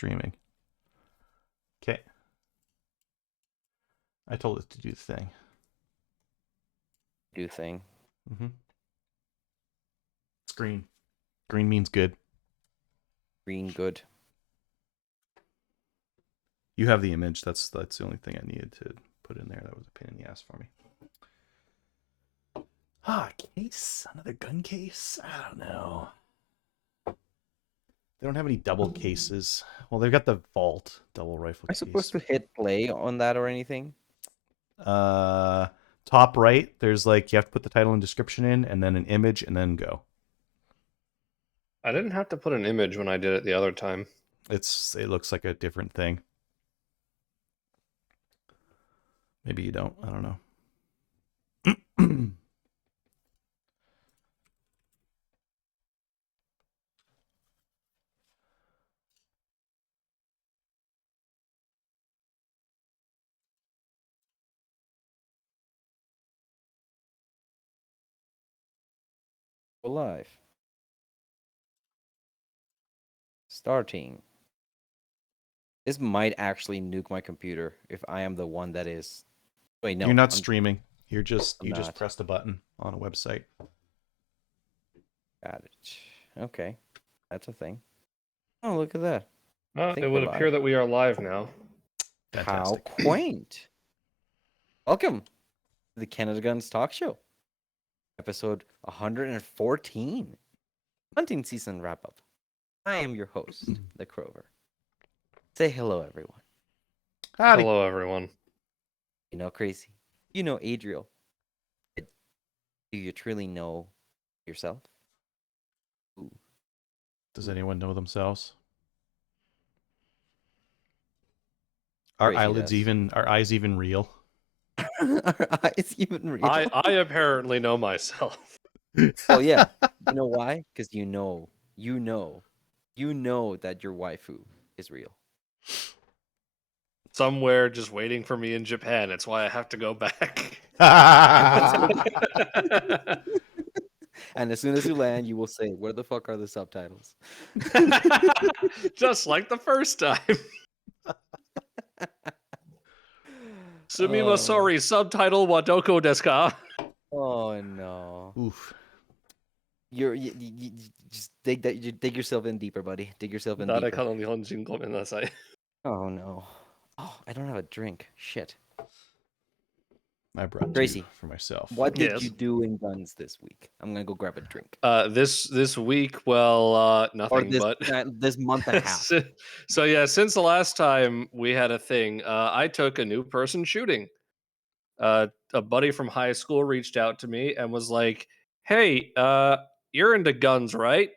streaming. Okay. I told it to do the thing. Do thing. Mm-hmm. It's green. Green means good. Green good. You have the image. That's the only thing I needed to put in there. That was a pain in the ass for me. Case? Another gun case? I don't know. They don't have any double cases. Well, they've got the Vault double rifle Am I case. supposed to hit play on that or anything? Top right, there's like you have to put the title and description in, and then an image, and then go. I didn't have to put an image when I did it the other time. It looks like a different thing. Maybe you don't. I don't know. Live. Starting. This might actually nuke my computer if I am the one that is. Wait, no. You're not streaming. You just not. pressed a button on a website. Got it. Okay, that's a thing. Oh, look at that. It would appear that we are live now. Fantastic. How quaint. Welcome to the CanadaGuns talk show. Episode 114. Hunting season wrap up. I am your host, the Crover. Say hello, everyone. Howdy. Hello, everyone. You know, Crazy. You know, Adriel. Do you truly know yourself? Ooh. Does anyone know themselves? Are Crazy eyes even real? Are eyes even real? I apparently know myself. Oh yeah. You know why? Because you know that your waifu is real. Somewhere just waiting for me in Japan. That's why I have to go back. And as soon as you land, you will say, "Where the fuck are the subtitles?" Just like the first time. Sumimasorry, subtitle Wadoko desu ka? Oh no. Oof. You just dig yourself in deeper, buddy. Dig yourself in deeper. Oh no. Oh, I don't have a drink. Shit. I brought Gracie, two for myself. What did you do in guns this week? I'm gonna go grab a drink. This week, well, nothing. This month and a half. So yeah, since the last time we had a thing, I took a new person shooting. A buddy from high school reached out to me and was like, "Hey, you're into guns, right?"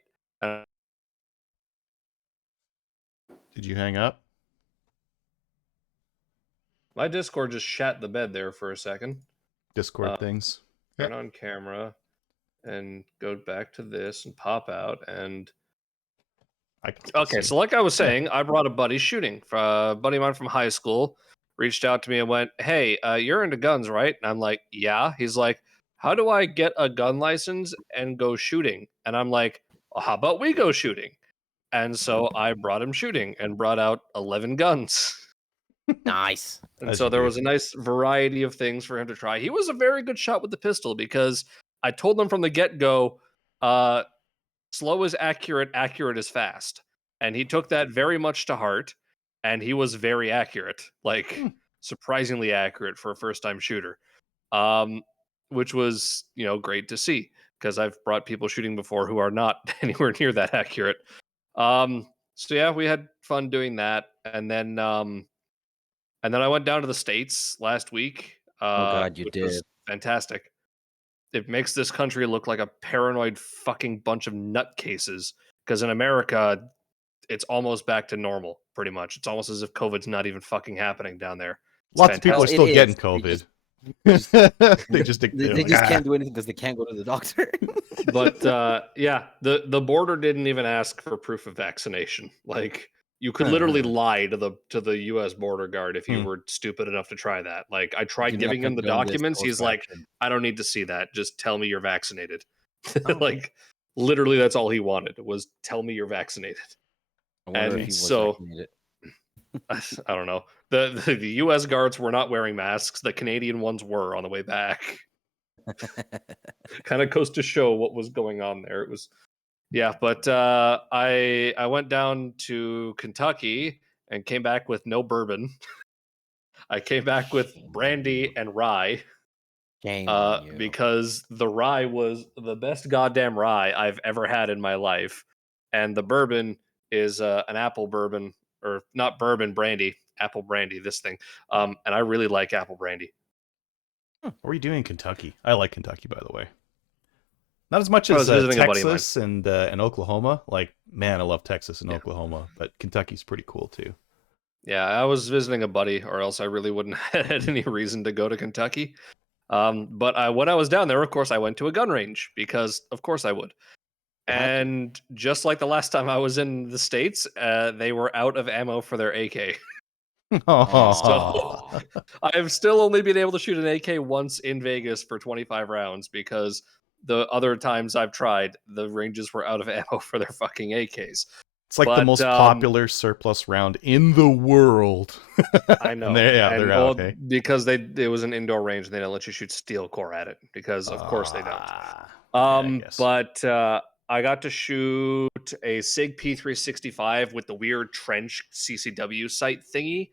Did you hang up? My Discord just shat the bed there for a second. Discord things. Turn on camera and go back to this and pop out and. Okay, so like I was saying, I brought a buddy shooting. A buddy of mine from high school reached out to me and went, "Hey, you're into guns, right?" And I'm like, "Yeah." He's like, "How do I get a gun license and go shooting?" And I'm like, "Well, how about we go shooting?" And so I brought him shooting and brought out 11 guns. Nice. And so there was a nice variety of things for him to try. He was a very good shot with the pistol because I told him from the get-go, slow is accurate, accurate is fast. And he took that very much to heart, and he was very accurate, like surprisingly accurate for a first-time shooter, which was, great to see because I've brought people shooting before who are not anywhere near that accurate. So yeah, we had fun doing that, and then I went down to the States last week. Oh God, you did. Was fantastic. It makes this country look like a paranoid fucking bunch of nutcases. Because in America, it's almost back to normal, pretty much. It's almost as if COVID's not even fucking happening down there. It's Lots of people are still getting COVID. They just can't do anything because they can't go to the doctor. But yeah, the border didn't even ask for proof of vaccination. Like, you could literally lie to the U.S. border guard if you were stupid enough to try that. Like, I tried giving him the documents. He's like, "I don't need to see that. Just tell me you're vaccinated." Like, literally, that's all he wanted was tell me you're vaccinated. I wonder And if he was so vaccinated. I don't know. The U.S. guards were not wearing masks. The Canadian ones were on the way back. Kind of goes to show what was going on there. It was, yeah. But I went down to Kentucky and came back with no bourbon. I came back with brandy and rye. Shame on you. Because the rye was the best goddamn rye I've ever had in my life, and the bourbon is an apple bourbon, or not bourbon, brandy, apple brandy. This thing, and I really like apple brandy. What were you doing in Kentucky? I like Kentucky, by the way. Not as much I as was visiting a buddy of mine. Texas and Oklahoma. Like, man, I love Texas and Yeah. Oklahoma, but Kentucky's pretty cool too. Yeah, I was visiting a buddy, or else I really wouldn't have had any reason to go to Kentucky. But when I was down there, of course, I went to a gun range because, of course, I would. You had to. And just like the last time I was in the States, they were out of ammo for their AK. So I've still only been able to shoot an AK once in Vegas for 25 rounds because the other times I've tried, the ranges were out of ammo for their fucking AKs. It's like the But, most popular surplus round in the world. I know. And they're out. Hey? Because it was an indoor range and they don't let you shoot steel core at it because, of course, they don't. Yeah, I guess. But I got to shoot a Sig P365 with the weird trench CCW sight thingy.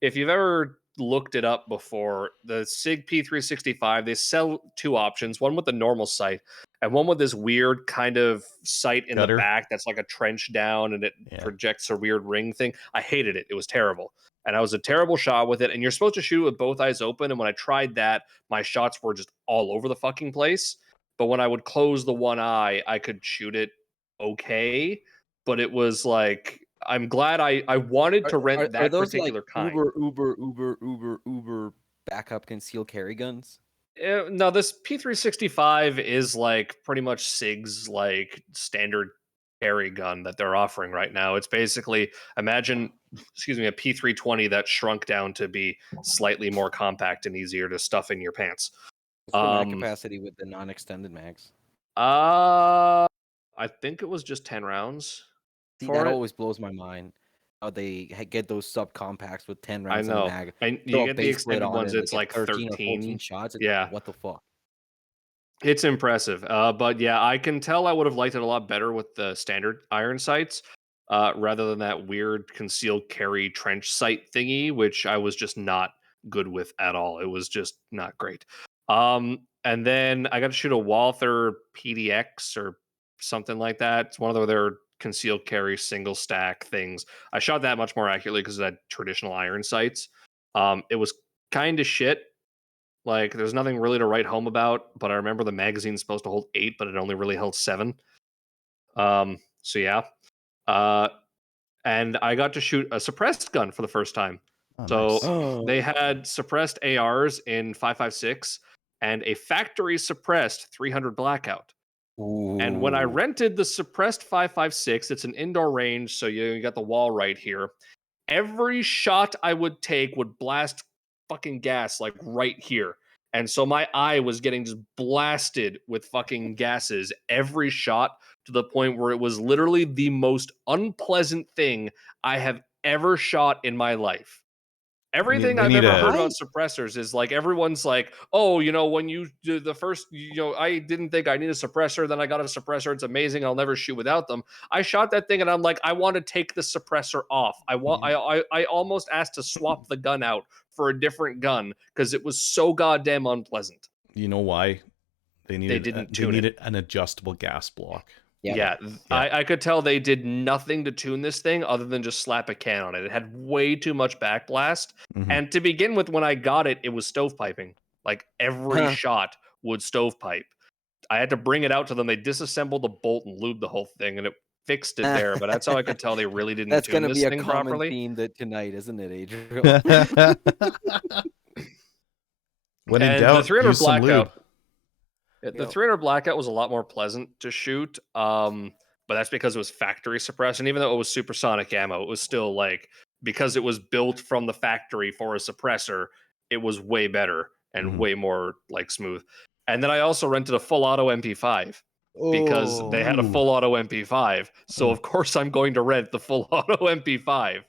If you've ever looked it up before, the Sig P365, they sell two options, one with the normal sight and one with this weird kind of sight in Gutter? the back that's like a trench down and it projects a weird ring thing. I hated it. It was terrible. And I was a terrible shot with it. And you're supposed to shoot with both eyes open. And when I tried that, my shots were just all over the fucking place. But when I would close the one eye, I could shoot it okay. But it was like, I'm glad I wanted to rent that those particular like kind. Uber backup concealed carry guns? No, this P365 is like pretty much Sig's like standard carry gun that they're offering right now. It's basically imagine, a P320 that shrunk down to be slightly more compact and easier to stuff in your pants. What's the mag capacity with the non-extended mags? I think it was just 10 rounds. See, that always blows my mind. How they get those subcompacts with 10 rounds in the mag. And you get the extended ones, it's like 13 or 14 shots. Yeah. What the fuck? It's impressive. But yeah, I can tell I would have liked it a lot better with the standard iron sights rather than that weird concealed carry trench sight thingy, which I was just not good with at all. It was just not great. And then I got to shoot a Walther PDX or something like that. It's one of their concealed carry single stack things. I shot that much more accurately because it had traditional iron sights. It was kind of shit. Like, there's nothing really to write home about, but I remember the magazine's supposed to hold 8, but it only really held 7. So yeah. And I got to shoot a suppressed gun for the first time. Nice. They had suppressed ARs in 5.56 and a factory suppressed 300 Blackout. Ooh. And when I rented the suppressed 5.56, it's an indoor range, so you got the wall right here. Every shot I would take would blast fucking gas like right here. And so my eye was getting just blasted with fucking gases every shot to the point where it was literally the most unpleasant thing I have ever shot in my life. Everything I've ever heard about suppressors is like everyone's like, oh, when you do the first, I didn't think I need a suppressor. Then I got a suppressor. It's amazing. I'll never shoot without them. I shot that thing and I'm like, I want to take the suppressor off. I almost asked to swap the gun out for a different gun because it was so goddamn unpleasant. You know why? They needed an adjustable gas block. Yeah. I could tell they did nothing to tune this thing other than just slap a can on it. It had way too much backblast. Mm-hmm. And to begin with, when I got it, it was stovepiping. Like every shot would stovepipe. I had to bring it out to them. They disassembled the bolt and lubed the whole thing, and it fixed it there. But that's how I could tell they really didn't That's tune this thing properly. That's going to be a common theme tonight, isn't it, Adriel? When in doubt, the 300 use some Blackout. lube. The 300 Blackout was a lot more pleasant to shoot, but that's because it was factory suppressed. And even though it was supersonic ammo, it was still like, because it was built from the factory for a suppressor, it was way better and way more like smooth. And then I also rented a full auto MP5. because they had a Ooh. full auto MP5. So of course I'm going to rent the full auto MP5.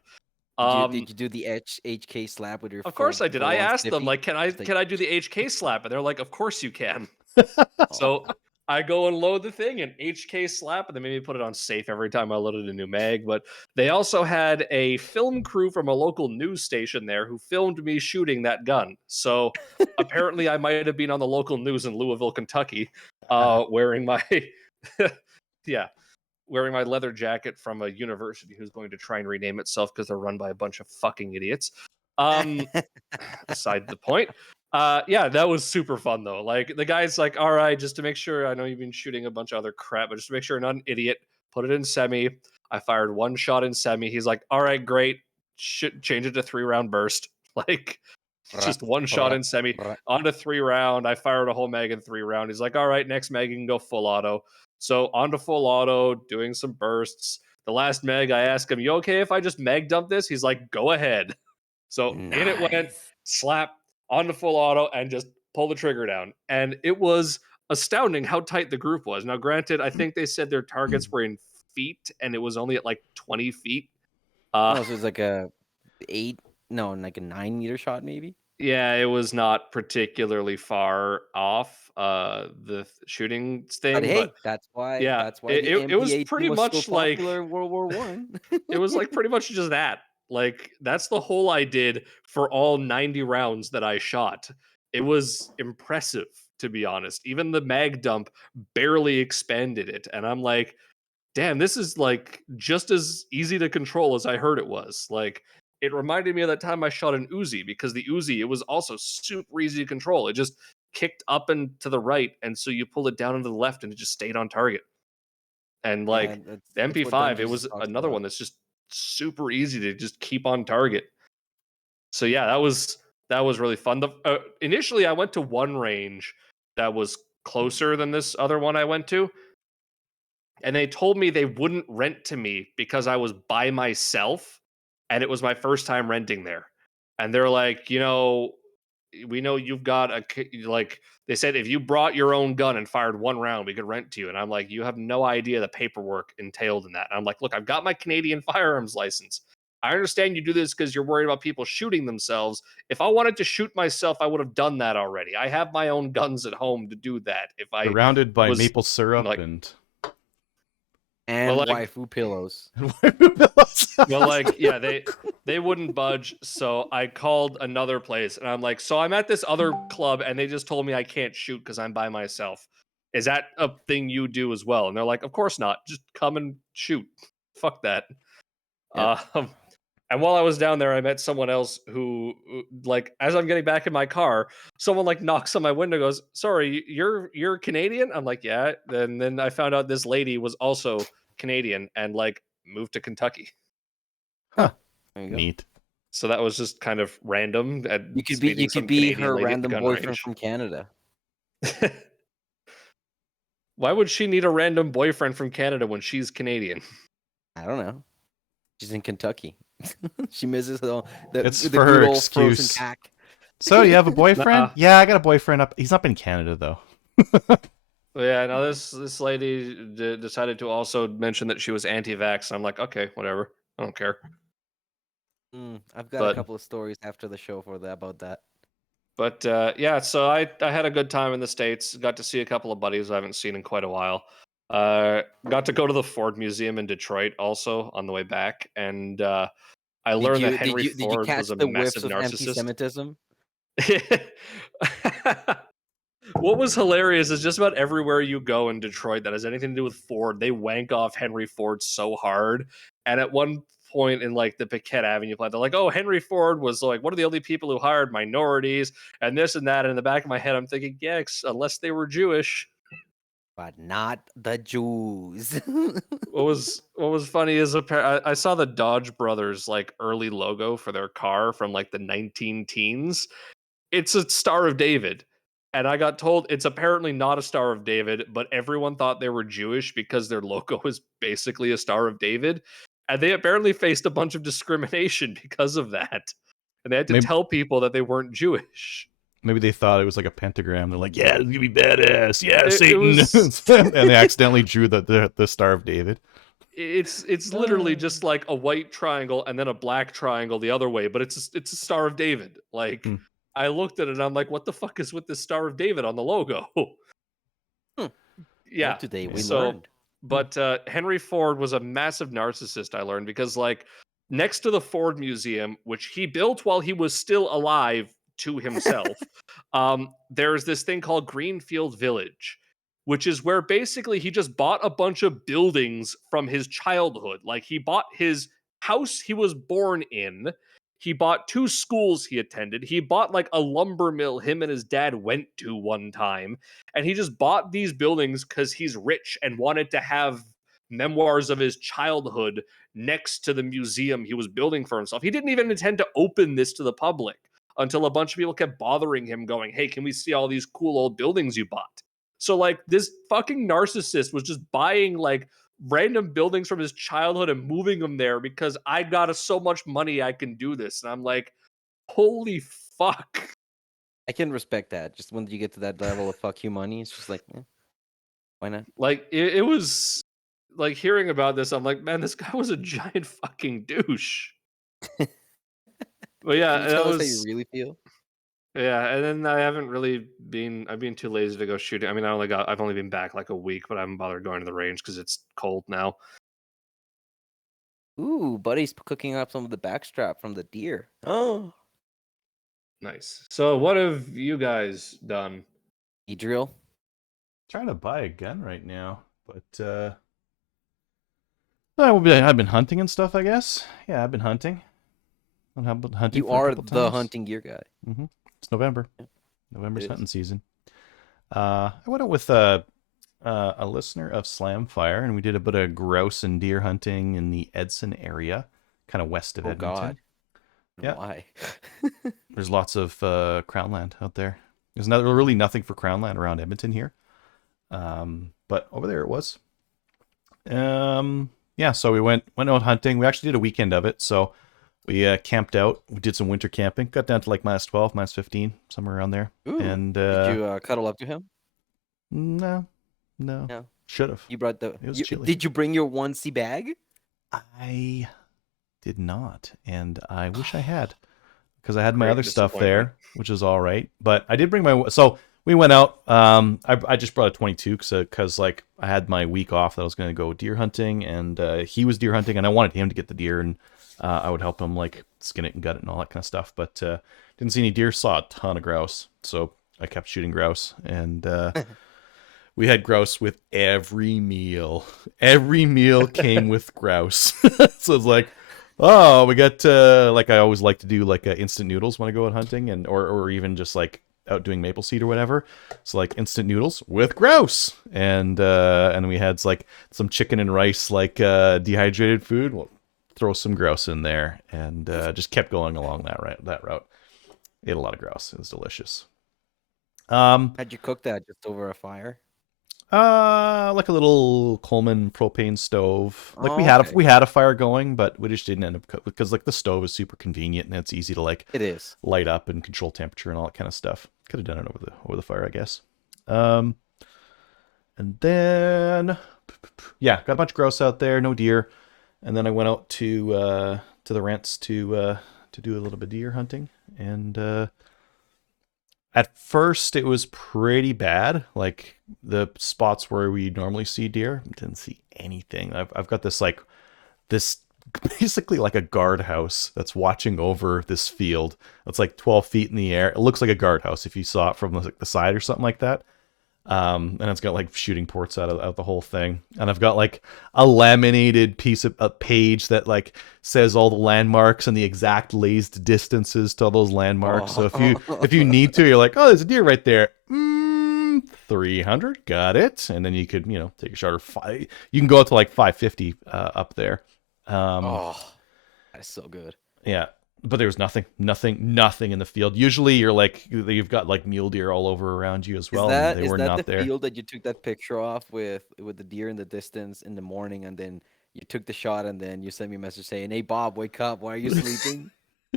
Did you do the HK slap with your Of course I did. I full-on asked them, stiffy? like, can I Just like, can I do the HK slap? And they're like, of course you can. oh, So I go and load the thing and HK slap, and they made me put it on safe every time I loaded a new mag. But they also had a film crew from a local news station there who filmed me shooting that gun. So apparently I might have been on the local news in Louisville, Kentucky, wearing my yeah, wearing my leather jacket from a university who's going to try and rename itself because they're run by a bunch of fucking idiots. Beside the point. Yeah, that was super fun though. Like the guy's like, all right, just to make sure, I know you've been shooting a bunch of other crap, but just to make sure you're not an idiot, put it in semi. I fired one shot in semi. He's like, all right, great. Change it to 3-round burst. Like just one shot in semi. On to 3-round. I fired a whole mag in 3-round. He's like, all right, next mag you can go full auto. So on to full auto, doing some bursts. The last mag, I asked him, you okay if I just mag dump this? He's like, go ahead. So in it went, nice. slap onto full auto, and just pull the trigger down. And it was astounding how tight the group was. Now, granted, I think they said their targets were in feet, and it was only at like 20 feet. Oh, so it's like a 9-meter shot, maybe. Yeah, it was not particularly far off the shooting But thing, hey, but that's why yeah, the it was MP18 pretty was so much like popular in World War One. it was like pretty much just that. Like that's the whole I did for all 90 rounds that I shot. It was impressive, to be honest. Even the mag dump barely expanded it, and I'm like, damn, this is like just as easy to control as I heard it was. Like it reminded me of that time I shot an Uzi, because the Uzi, it was also super easy to control. It just kicked up and to the right, and so you pull it down and to the left, and it just stayed on target. And Yeah, like the that's what MP5, it Dungeons was talks another about. one that's just super easy to just keep on target. So yeah, that was really fun. Initially, I went to one range that was closer than this other one I went to, and they told me they wouldn't rent to me because I was by myself, and it was my first time renting there. And they're like, we know you've got like they said if you brought your own gun and fired one round, we could rent to you. And I'm like, you have no idea the paperwork entailed in that. And I'm like, look, I've got my Canadian firearms license. I understand you do this because you're worried about people shooting themselves. If I wanted to shoot myself, I would have done that already. I have my own guns at home to do that. If I Surrounded by was maple syrup like, and And well, like, waifu pillows. well, like, yeah, they wouldn't budge. So I called another place, and I'm like, so I'm at this other club, and they just told me I can't shoot because I'm by myself. Is that a thing you do as well? And they're like, of course not. Just come and shoot. Fuck that. Yep. And while I was down there, I met someone else who, like, as I'm getting back in my car, someone like knocks on my window, goes, "Sorry, you're Canadian?" I'm like, "Yeah." And then I found out this lady was also Canadian and like moved to Kentucky. Huh. There you go. Neat. So that was just kind of random. At You could meeting some be Canadian her lady at the random gun boyfriend range. from Canada. Why would she need a random boyfriend from Canada when she's Canadian? I don't know. She's in Kentucky. She misses the It's the for good her old frozen excuse. pack. So you have a boyfriend? Nuh-uh. Yeah, I got a boyfriend up. He's up in Canada though. Yeah, no, this lady decided to also mention that she was anti-vax. And I'm like, okay, whatever. I don't care. I've got a But couple of stories after the show for that about that. But yeah, so I had a good time in the States. Got to see a couple of buddies I haven't seen in quite a while. Got to go to the Ford Museum in Detroit also on the way back, and I learned that Henry Did you Ford catch was a the massive whiffs of narcissist. anti-Semitism? What was hilarious is just about everywhere you go in Detroit that has anything to do with Ford, they wank off Henry Ford so hard. And at one point in like the Piquette Avenue plant, they're like, "Oh, Henry Ford was like one of the only people who hired minorities and this and that." And in the back of my head, I'm thinking, yeah, unless they were Jewish. But not the Jews. What was funny is I saw the Dodge Brothers like early logo for their car from like the 19 teens. It's a Star of David. And I got told it's apparently not a Star of David, but everyone thought they were Jewish because their logo is basically a Star of David. And they apparently faced a bunch of discrimination because of that. And they had to Maybe, tell people that they weren't Jewish. Maybe they thought it was like a pentagram. They're like, yeah, it's gonna be badass. Yeah, It Satan. was- And they accidentally drew the Star of David. It's literally just like a white triangle and then a black triangle the other way, but it's a Star of David. Like Hmm. I looked at it and I'm like, what the fuck is with this Star of David on the logo? Hmm. Yeah. Well, today we So, learned. but Henry Ford was a massive narcissist, I learned, because like next to the Ford Museum, which he built while he was still alive to himself, there's this thing called Greenfield Village, which is where basically he just bought a bunch of buildings from his childhood. Like he bought his house he was born in. He bought 2 schools he attended. He bought like a lumber mill him and his dad went to one time. And he just bought these buildings because he's rich and wanted to have memoirs of his childhood next to the museum he was building for himself. He didn't even intend to open this to the public until a bunch of people kept bothering him, going, hey, can we see all these cool old buildings you bought? So, like, this fucking narcissist was just buying, like, random buildings from his childhood and moving them there because I got so much money I can do this. And I'm like, holy fuck. I can respect that. Just when you get to that level of fuck you money, it's just like, why not? Like, it was like hearing about this, I'm like, man, this guy was a giant fucking douche. But yeah, Can you that tell us how you was really feel? yeah, and then I haven't really been I've been too lazy to go shooting. I mean, I've only been back like a week, but I haven't bothered going to the range because it's cold now. Ooh, buddy's cooking up some of the backstrap from the deer. Oh, Nice. So what have you guys done? you drill? Trying to buy a gun right now, but I've been hunting and stuff. I guess. Yeah, I've been hunting. I've been hunting. You for a are couple the times. hunting gear guy. Mm-hmm. It's November. Yeah, November's it hunting is. season. I went out with a listener of Slamfire, and we did a bit of grouse and deer hunting in the Edson area, kind of west of Oh Edmonton. God. Yeah. Why? There's lots of crown land out there. There's really nothing for crown land around Edmonton here, but over there it was. Yeah, so we went out hunting. We actually did a weekend of it. So we camped out. We did some winter camping. Got down to like -12, -15, somewhere around there. Ooh, And did you cuddle up to him? no, No. should have. You brought the. It was you- chilly. Did you bring your onesie bag? I did not, and I wish I had, because I had my Great other stuff disappointment. there, which is all right. But I did bring my. So we went out. I just brought a 22 because like I had my week off that I was going to go deer hunting, and he was deer hunting, and I wanted him to get the deer, and I would help him like skin it and gut it and all that kind of stuff. But didn't see any deer. Saw a ton of grouse, so I kept shooting grouse, and we had grouse with every meal. Every meal came with grouse. So it's like, oh, we got like I always like to do like instant noodles when I go out hunting, and or even just like out doing maple seed or whatever. So like instant noodles with grouse, and we had like some chicken and rice, like dehydrated food. We'll throw some grouse in there, and just kept going along that route. Ate a lot of grouse. It was delicious. How'd you cook that? Just over a fire? Like a little Coleman propane stove. Like Oh, we had a fire going, but we just didn't end up because like the stove is super convenient and it's easy to like It is. light up and control temperature and all that kind of stuff. Could have done it over the fire, I guess. And then yeah, got a bunch of grouse out there, no deer. And then I went out to the rents to do a little bit of deer hunting, and at first it was pretty bad. Like the spots where we normally see deer, didn't see anything. I've got this basically like a guardhouse that's watching over this field. It's like 12 feet in the air. It looks like a guardhouse if you saw it from the side or something like that. And it's got like shooting ports out the whole thing. And I've got like a laminated piece of a page that like says all the landmarks and the exact lazed distances to all those landmarks. So if you need to, you're like, oh, there's a deer right there. 300, got it. And then you could take a shot, or you can go up to like 550 up there. That's so good. Yeah. But there was nothing in the field. Usually you've got like mule deer all over around you as well. And they were not the there. field that you took that picture off with the deer in the distance in the morning, and then you took the shot, and then you sent me a message saying, "Hey Bob, wake up! Why are you sleeping?"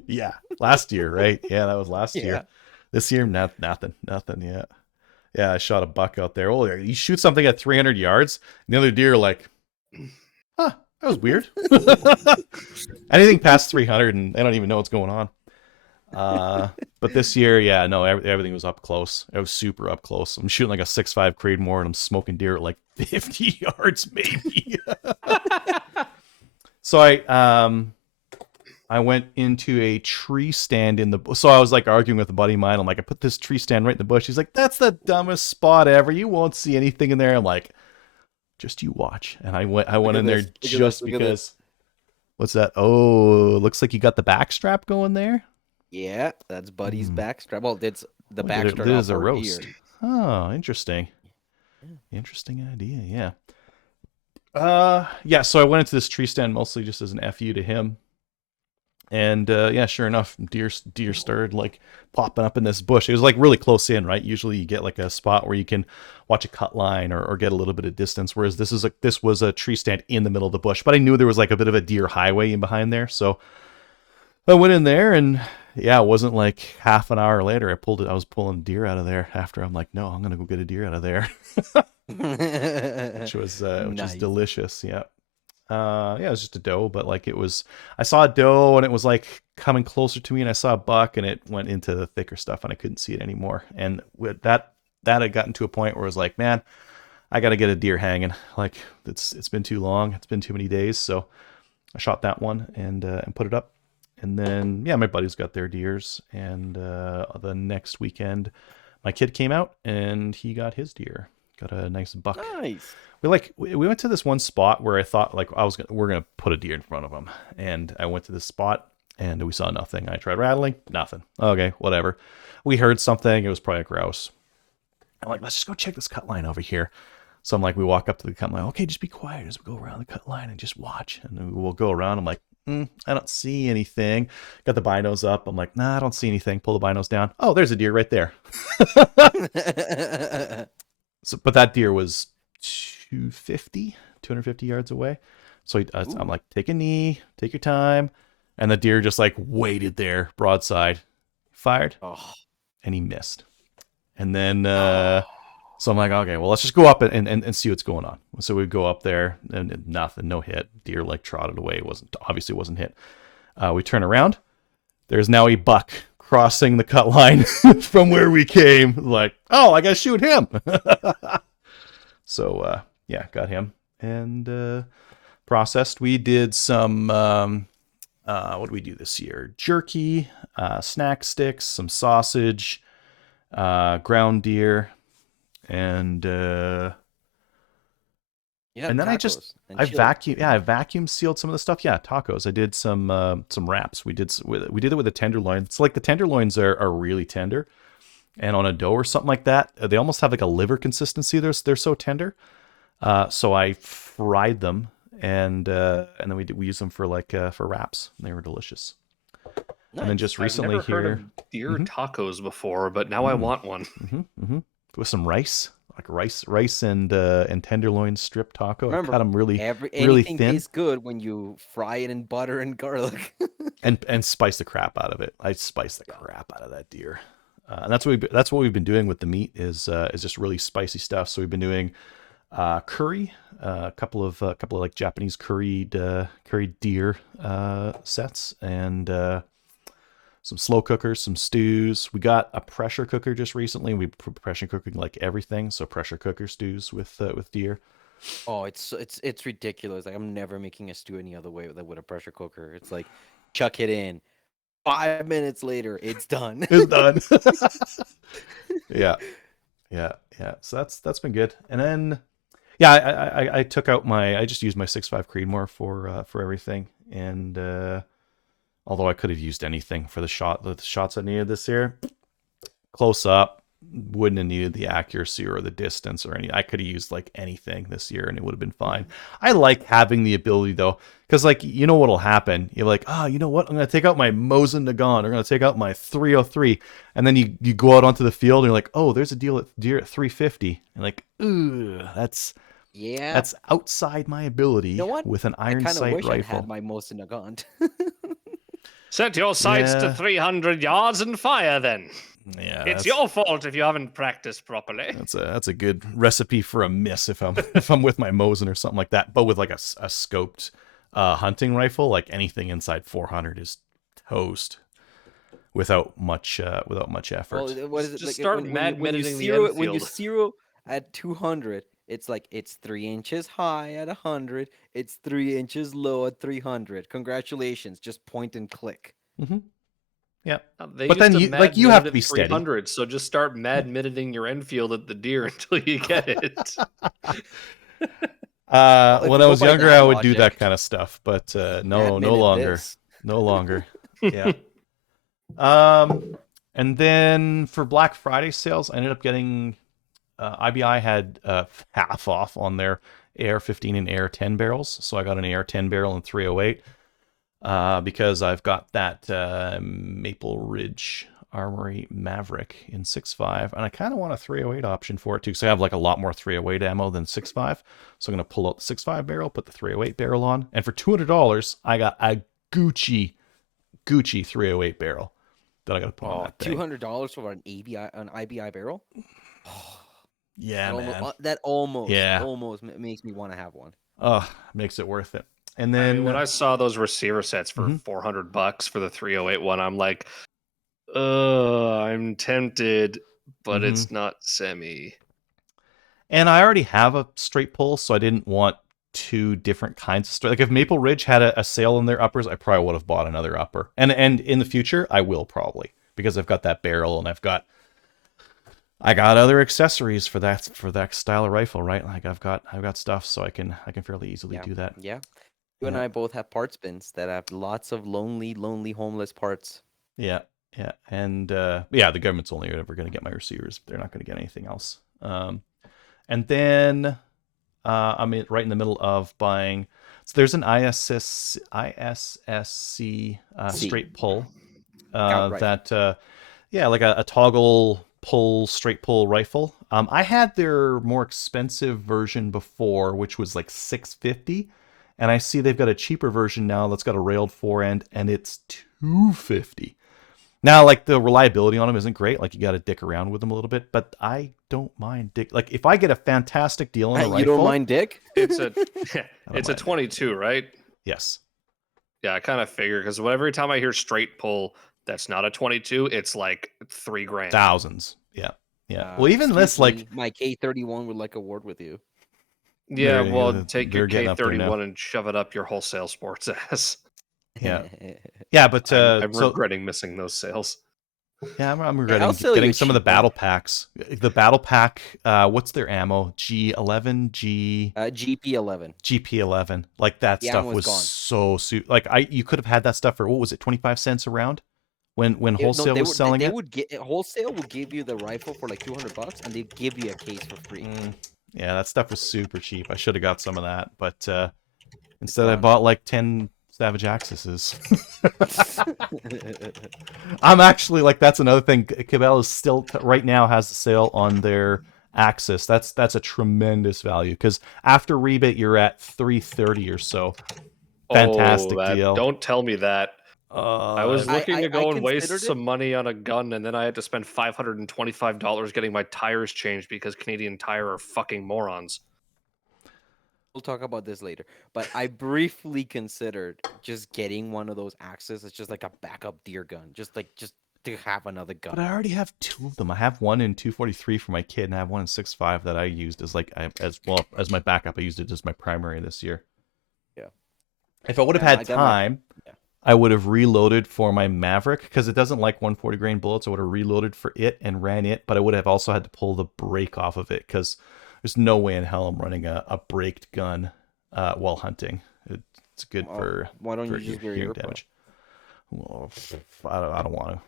Yeah, last year, right? Yeah, that was last year. This year, nothing. Yeah. Yeah, I shot a buck out there. Oh, you shoot something at 300 yards, and the other deer are like, huh, that was weird. Anything past 300, and they don't even know what's going on. But this year, yeah, no, everything was up close. It was super up close. I'm shooting like a 6.5 Creedmoor, and I'm smoking deer at like 50 yards, maybe. So I went into a tree stand in the. So I was like arguing with a buddy of mine. I'm like, I put this tree stand right in the bush. He's like, that's the dumbest spot ever. You won't see anything in there. I'm like, just you watch. And I went in there just because. What's that? Oh, looks like you got the backstrap going there. Yeah, that's Buddy's backstrap. Well, it's the Oh, backstrap. This is a for roast. deer. Oh, interesting. Yeah. Interesting idea. Yeah. So I went into this tree stand mostly just as an FU to him. And yeah, sure enough, deer started like popping up in this bush. It was like really close in, right? Usually you get like a spot where you can watch a cut line or get a little bit of distance. Whereas this was a tree stand in the middle of the bush, but I knew there was like a bit of a deer highway in behind there. So I went in there, and yeah, it wasn't like half an hour later I was pulling deer out of there after. I'm like, no, I'm gonna go get a deer out of there. which was Nice. delicious. Yeah. Yeah, it was just a doe, but like I saw a doe and it was like coming closer to me, and I saw a buck and it went into the thicker stuff and I couldn't see it anymore. And with that had gotten to a point where it was like, man, I got to get a deer hanging. Like it's been too long. It's been too many days. So I shot that one and put it up. And then, yeah, my buddies got their deers. And the next weekend, my kid came out and he got his deer. Got a nice buck. Nice. We went to this one spot where I thought like we're gonna put a deer in front of him, and I went to this spot and we saw nothing. I tried rattling, nothing. Okay, whatever. We heard something. It was probably a grouse. I'm like, let's just go check this cut line over here. So I'm like, we walk up to the cut line. Okay, just be quiet as we go around the cut line and just watch. And then we'll go around. I'm like, I don't see anything. Got the binos up. I'm like, nah, I don't see anything. Pull the binos down. Oh, there's a deer right there. So, but that deer was 250 yards away. So I'm like, take a knee, take your time. And the deer just like waited there, broadside, fired, and he missed. And then, so I'm like, okay, well, let's just go up and see what's going on. So we go up there and nothing, no hit. Deer like trotted away. Obviously wasn't hit. We turn around. There's now a buck crossing the cut line from where we came. Like, oh, I gotta shoot him. So yeah, got him and processed. We did some what did we do this year? Jerky, snack sticks, some sausage, ground deer, and and then I vacuum sealed some of the stuff. Yeah, tacos. I did some wraps. We did it with a tenderloin. It's like the tenderloins are really tender, and on a dough or something like that, they almost have like a liver consistency. They're so tender. So I fried them, and then we used them for wraps. They were delicious. Nice. And then just recently I've never heard of deer tacos before, but now I want one. With some rice. Like rice and tenderloin strip taco. Remember, I cut them really anything thin. tastes good when you fry it in butter and garlic. and spice the crap out of it. I spice the crap out of that deer. And that's what we've been doing with the meat is just really spicy stuff. So we've been doing curry, a couple of like Japanese curried deer sets, and some slow cookers, some stews. We got a pressure cooker just recently. We pressure cooking like everything. So pressure cooker stews with deer. Oh, it's ridiculous. Like I'm never making a stew any other way than with a pressure cooker. It's like chuck it in. 5 minutes later, it's done. It's done. Yeah. So that's been good. And then I took out I just used my 6.5 Creedmoor for everything. And although I could have used anything for the shots I needed this year, close up, wouldn't have needed the accuracy or the distance or any. I could have used like anything this year and it would have been fine. I like having the ability though, because like you know what'll happen. You're like, you know what? I'm gonna take out my Mosin Nagant. I'm gonna take out my 303, and then you go out onto the field and you're like, oh, there's a deer at 350. And like, ooh, that's outside my ability. You know what? With an iron sight rifle. I rifle. had my Mosin Nagant. Set your sights to 300 yards and fire then. Yeah, It's your fault if you haven't practiced properly. that's a good recipe for a miss if I'm if I'm with my Mosin or something like that. But with like a scoped hunting rifle, like anything inside 400 is toast without much effort. Well, what is it Just like start when you mad-minting the zero it when you Enfield. zero at 200? It's like it's 3 inches high at 100. It's 3 inches low at 300. Congratulations, just point and click. Mm-hmm. Yeah, They but used then to you mad you have minute to be at steady. 300, so just start mad minuting your Enfield at the deer until you get it. If When I you go was by younger, that I would do that logic, kind of stuff, but mad no minute longer, this. no longer. Yeah. And then for Black Friday sales, I ended up getting IBI had half off on their AR-15 and AR-10 barrels, so I got an AR-10 barrel in 308 because I've got that Maple Ridge Armory Maverick in 6.5, and I kind of want a 308 option for it too, because I have like a lot more 308 ammo than 6.5, so I'm gonna pull out the 6.5 barrel, put the 308 barrel on, and for $200, I got a Gucci 308 barrel that I gotta put on that thing. $200 for an IBI barrel? Yeah, man. That Yeah. almost makes me want to have one. Oh, makes it worth it. And I then mean, when I saw those receiver sets for Mhm. $400 for the 308 one, I'm like, I'm tempted, but Mhm. it's not semi. And I already have a straight pull, so I didn't want two different kinds of straight. Like if Maple Ridge had a sale in their uppers, I probably would have bought another upper. And in the future, I will probably, because I've got that barrel and I got other accessories for that style of rifle, right? Like I've got stuff, so I can fairly easily do that. Yeah. You and I both have parts bins that have lots of lonely, homeless parts. Yeah, yeah, and yeah, the government's only ever going to get my receivers. They're not going to get anything else. And then I'm right in the middle of buying. So there's an ISSC straight pull that yeah, like a toggle pull straight pull rifle. I had their more expensive version before, which was like $650, and I see they've got a cheaper version now that's got a railed fore end, and it's $250. Now, like the reliability on them isn't great. Like you got to dick around with them a little bit, but I don't mind dick. Like if I get a fantastic deal on a rifle, you don't mind dick? It's a mind a 22, right? Yes. Yeah, I kind of figure because every time I hear straight pull that's not a 22, it's like $3,000. Thousands. Yeah. Yeah. Well, even this, like my K31 would like a word with you. Yeah, well, take your getting up there now. K31 and shove it up your wholesale sports ass. Yeah. Yeah, but I'm so regretting missing those sales. yeah, I'm I'll regretting sell you getting a some of the cheap one. battle packs. The battle pack, what's their ammo? G11, GP11. GP11. Like that The stuff ammo is was gone. so like you could have had that stuff for what was it, 25 cents a round? When wholesale was selling they it? would get wholesale would give you the rifle for like $200, and they'd give you a case for free. Yeah, that stuff was super cheap. I should have got some of that, but instead I gone. bought like 10 Savage Axes. I'm actually like, that's another thing. Cabell is still right now has a sale on their Axis. That's a tremendous value because after rebate you're at 330 or so. Fantastic deal. Don't tell me that. I was looking to go and waste some money on a gun, and then I had to spend $525 getting my tires changed because Canadian Tire are fucking morons. We'll talk about this later. But I briefly considered just getting one of those Axes. It's just like a backup deer gun, just to have another gun. But I already have two of them. I have one in 243 for my kid, and I have one in 6.5 that I used as like as well as my backup. I used it as my primary this year. Yeah. If I would have had time, I would have reloaded for my Maverick because it doesn't like 140 grain bullets. I would have reloaded for it and ran it, but I would have also had to pull the brake off of it because there's no way in hell I'm running a braked gun while hunting. It's good for why don't you just wear your damage. Well, I don't want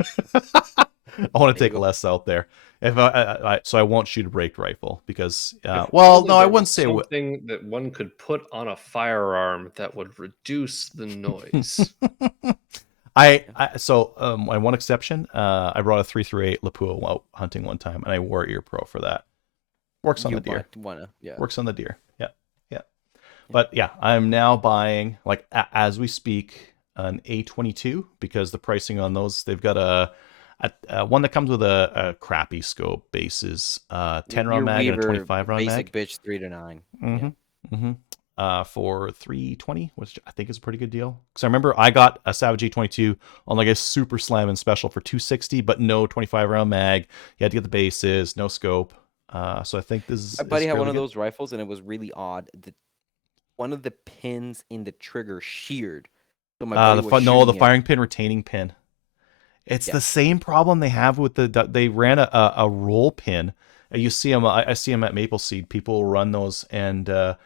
to. I want to take less out there. If so I won't shoot a braked rifle because well, no, I wouldn't say something that one could put on a firearm that would reduce the noise. So my one exception, I brought a 338 Lapua out hunting one time, and I wore Ear Pro for that. Works on the deer. Works on the deer. Yeah, yeah. But yeah, I'm now buying, like as we speak, an A22 because the pricing on those, they've got a One that comes with a crappy scope base is 10 Your round mag and a Weaver 25 round basic mag. bitch 3 to 9. Mm-hmm. Yeah. Mm-hmm. For 320, which I think is a pretty good deal. Because I remember I got a Savage A22 on like a super slam and special for 260, but no 25 round mag. You had to get the bases, no scope. So I think this My buddy is had one fairly of good. those rifles, and it was really odd. One of the pins in the trigger sheared, so my buddy was The shooting him. firing pin retaining pin. It's Yeah. the same problem they have with they ran a roll pin. You see them. I see them at Maple Seed. People run those, and a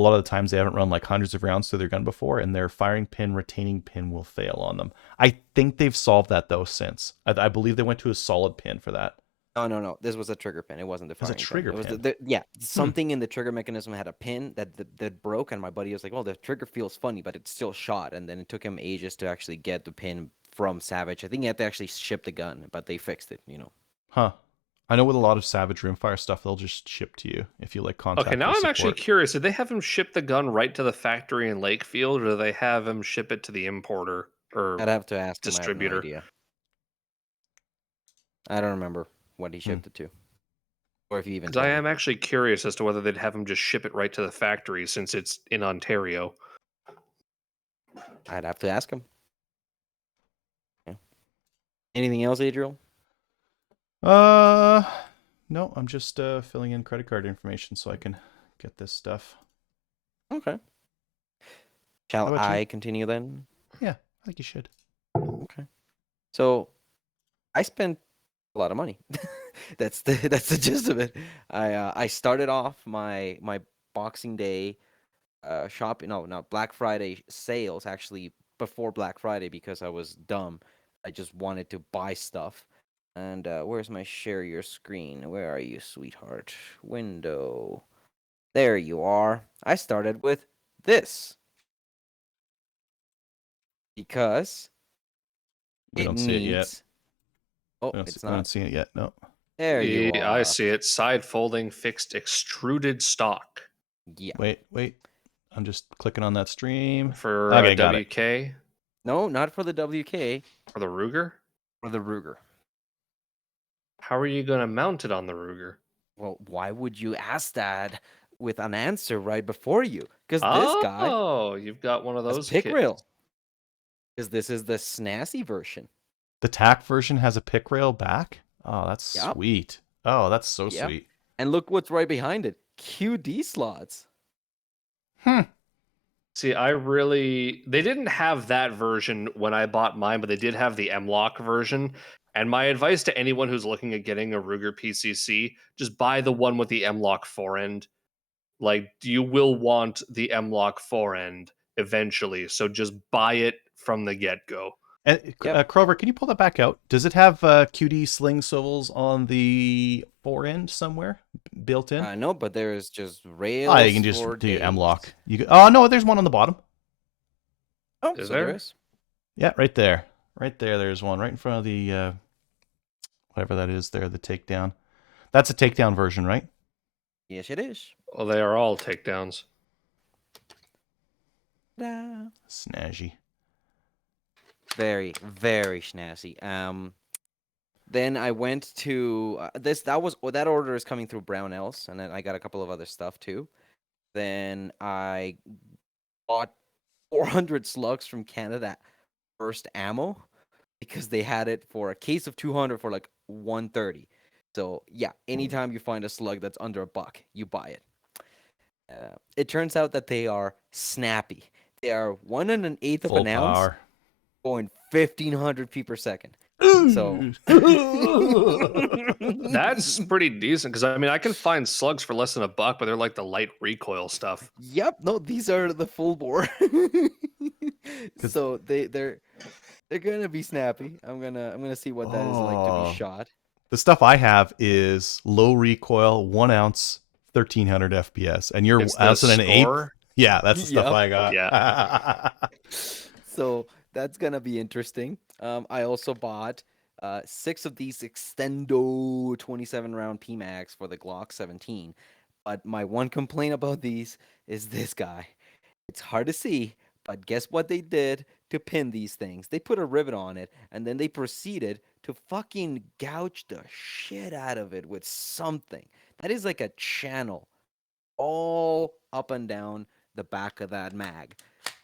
lot of the times they haven't run like hundreds of rounds through their gun before, and their firing pin retaining pin will fail on them. I think they've solved that though since. I believe they went to a solid pin for that. No. This was a trigger pin. It wasn't the It was a firing trigger pin. It was pin. yeah. Something in the trigger mechanism had a pin that broke, and my buddy was like, "Well, the trigger feels funny, but it's still shot." And then it took him ages to actually get the pin from Savage. I think he had to actually ship the gun, but they fixed it. Huh. I know with a lot of Savage Rimfire stuff, they'll just ship to you if you like contact. Okay, now their I'm actually support. curious. Did they have him ship the gun right to the factory in Lakefield, or do they have him ship it to the importer or I'd have to ask him. I have no distributor? idea. I don't remember what he Hmm. shipped it to, or if he even Because told I me. am actually curious as to whether they'd have him just ship it right to the factory since it's in Ontario. I'd have to ask him. Yeah. Anything else, Adriel? No, I'm just filling in credit card information so I can get this stuff. Okay. How Shall about you? I continue then? Yeah, I think you should. Okay. So I spent a lot of money. that's the gist of it. I started off my Boxing Day shopping. No, not Black Friday sales actually before Black Friday because I was dumb. I just wanted to buy stuff. And where's my share your screen? Where are you, sweetheart? Window. There you are. I started with this because We it don't see it yet. needs. Oh, it's We don't not. see it yet. No. There you I are. see it. Side folding fixed extruded stock Yeah. Wait. I'm just clicking on that stream. for Okay, got it. WK No, not for the WK, or the Ruger. for the Ruger. How are you going to mount it on the Ruger? Well, why would you ask that with an answer right before you? Because this guy Oh, you've got one of has those pick kits. rail. Because this is the snazzy version. The TAC version has a pick rail back. Oh, that's Yep. sweet. Oh, that's so Yep. sweet. And look what's right behind it. QD slots. See, they didn't have that version when I bought mine, but they did have the M-Lock version. And my advice to anyone who's looking at getting a Ruger PCC, just buy the one with the M-Lock forend. Like, you will want the M-Lock forend eventually, so just buy it from the get-go. And Yep. Crover, can you pull that back out? Does it have QD sling swivels on the forend somewhere built in? I know, but there's just rails. You can just for do days. M-Lock. Oh no, there's one on the bottom. Oh, Is so there there? is. Yeah, right there. Right there. There's one right in front of the whatever that is there, the takedown. That's a takedown version, right? Yes, it is. Well, they are all takedowns. Ta-da. Snazzy. Very, very snazzy. Then I went to that order is coming through Brownells, and then I got a couple of other stuff too. Then I bought 400 slugs from Canada First Ammo because they had it for a case of 200 for like 130. So yeah, anytime you find a slug that's under $1, you buy it. It turns out that they are snappy. They are 1 1/8 of Full an ounce, power. going 1,500 feet per second. So That's pretty decent because I mean I can find slugs for less than $1, but they're like the light recoil stuff. Yep, no, these are the full bore. So they're gonna be snappy. I'm gonna see what that is like to be shot. The stuff I have is low recoil, 1 ounce, 1300 FPS, and you're It's ounce and the an eighth. score. Yeah, that's the stuff Yep. I got. Yeah. So that's gonna be interesting. I also bought 6 of these Extendo 27 round PMags for the Glock 17. But my one complaint about these is this guy. It's hard to see, but guess what they did to pin these things? They put a rivet on it, and then they proceeded to fucking gouge the shit out of it with something. That is like a channel all up and down the back of that mag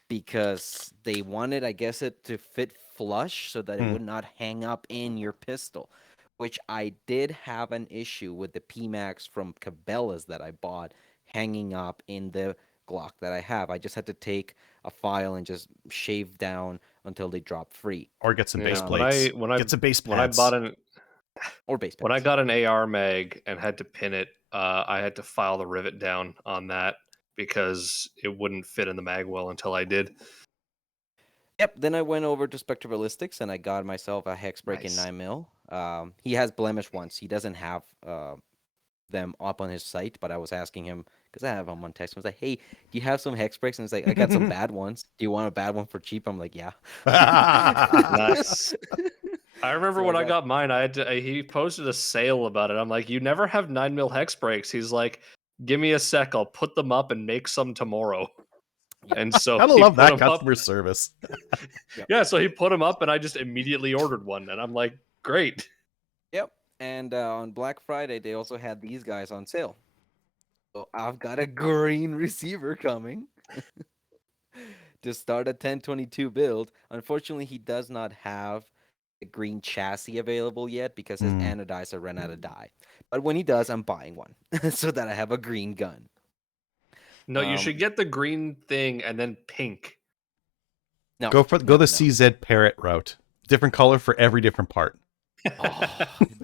because they wanted, I guess, it to fit flush so that it Hmm. would not hang up in your pistol, which I did have an issue with the PMax from Cabela's that I bought hanging up in the Glock that I have. I just had to take a file and just shave down until they drop free. Or get some base Yeah, plates. Get some base when I pads. bought an Or base when I pads. got an AR mag and had to pin it, I had to file the rivet down on that because it wouldn't fit in the mag well until I did. Yep. Then I went over to Spectre Ballistics and I got myself a Hex Break in Nice. 9mm. He has blemish ones. He doesn't have them up on his site, but I was asking him because I have him on text. I was like, "Hey, do you have some Hex Breaks?" And he's like, "I got some bad ones. Do you want a bad one for cheap?" I'm like, "Yeah." Nice. I remember So when I got mine, I had to. He posted a sale about it. I'm like, "You never have 9mm hex breaks." He's like, "Give me a sec. I'll put them up and make some tomorrow." Yep. And so Gotta he love put that them up. customer service. Yeah, so he put them up, and I just immediately ordered one, and I'm like, "Great." Yep. And on Black Friday, they also had these guys on sale. So I've got a green receiver coming to start a 1022 build. Unfortunately, he does not have a green chassis available yet because his anodizer ran out of dye. But when he does, I'm buying one so that I have a green gun. No, you should get the green thing and then pink. No, Go the no. CZ Parrot route. Different color for every different part. Oh,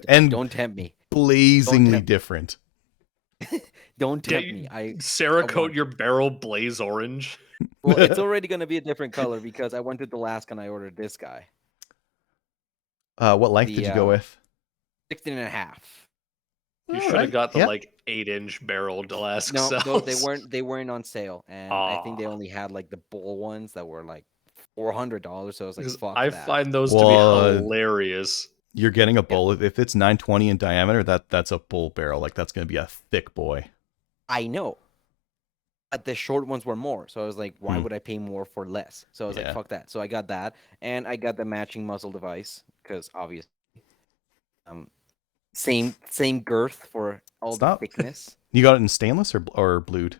And don't tempt me. blazingly different. Don't Yeah, tempt me. I Cerakote want- your barrel blaze orange. Well, it's already going to be a different color because I went to Alaska and I ordered this guy. What length did you go with? 16 and a half. You should have got the like 8-inch barrel Delask No, cells. they weren't on sale, and I think they only had like the bull ones that were like $400. So I was like, fuck I that. find those to be hilarious. You're getting a bull. If it's 920 in diameter, that's a bull barrel. Like that's gonna be a thick boy. I know. But the short ones were more. So I was like, why would I pay more for less? So I was like, fuck that. So I got that. And I got the matching muzzle device because obviously same girth for all the thickness. You got it in stainless or blued?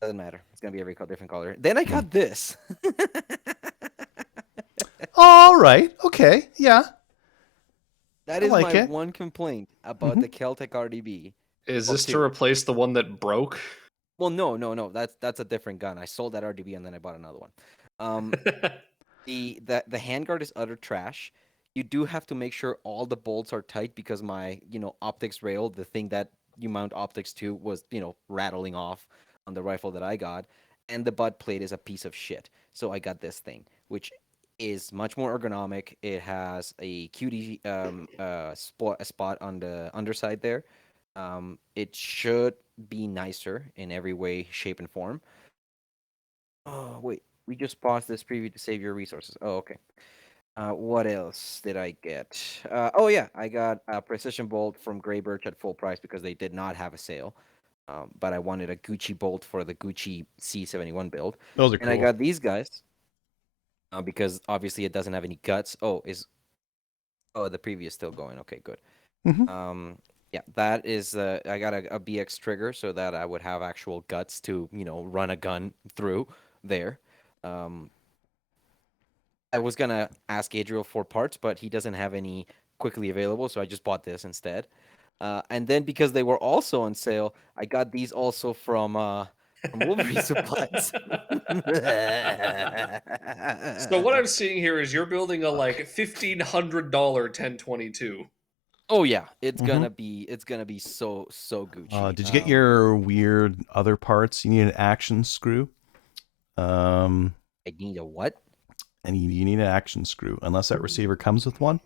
Doesn't matter. It's gonna be every different color. Then I got this. All right. Okay. Yeah. That is my one complaint about the Celtic RDB. Is this to replace the one that broke? Well, no. That's a different gun. I sold that RDB and then I bought another one. The handguard is utter trash. You do have to make sure all the bolts are tight because my optics rail, the thing that you mount optics to, was rattling off on the rifle that I got, and the butt plate is a piece of shit. So I got this thing, which is much more ergonomic. It has a QD spot on the underside there. It should be nicer in every way, shape, and form. Oh, wait. We just paused this preview to save your resources. Oh, okay. What else did I get? Oh, yeah. I got a precision bolt from Grey Birch at full price because they did not have a sale. But I wanted a Gucci bolt for the Gucci C71 build. Those are cool. And I got these guys because obviously it doesn't have any guts. Oh, the preview is still going. Okay, good. Yeah, that is. I got a BX trigger so that I would have actual guts to run a gun through there. I was gonna ask Adriel for parts, but he doesn't have any quickly available, so I just bought this instead. And then because they were also on sale, I got these also from Wolverine Supplies. So what I'm seeing here is you're building a like $1,500 1022. Oh yeah, it's gonna be so Gucci. Did you get your weird other parts? You need an action screw. I need a what? And you need an action screw. Unless that receiver comes with one,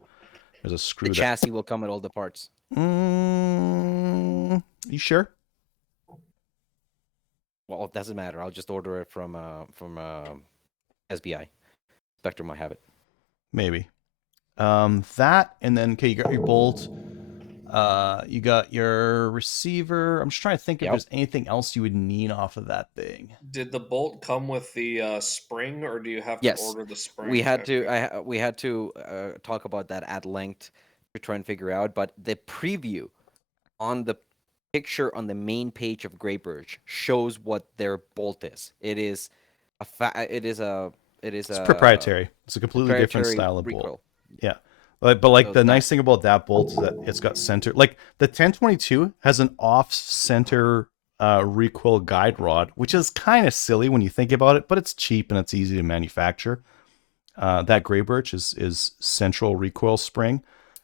there's a screw. The chassis will come with all the parts. You sure? Well, it doesn't matter. I'll just order it from SBI. Spectre might have it. Maybe. That, and then, okay, you got your bolt. You got your receiver. I'm just trying to think if Yep. there's anything else you would need off of that thing. Did the bolt come with the spring, or do you have to Yes. order the spring? We had to. Okay. We had to talk about that at length to try and figure out. But the preview on the picture on the main page of Grey Birch shows what their bolt is. It is It's proprietary. It's a completely different proprietary style of bolt. recoil. Yeah. But like So the that- nice thing about that bolt is that it's got center. Like the 1022 has an off-center recoil guide rod, which is kind of silly when you think about it, but it's cheap and it's easy to manufacture. That Grey Birch is central recoil spring,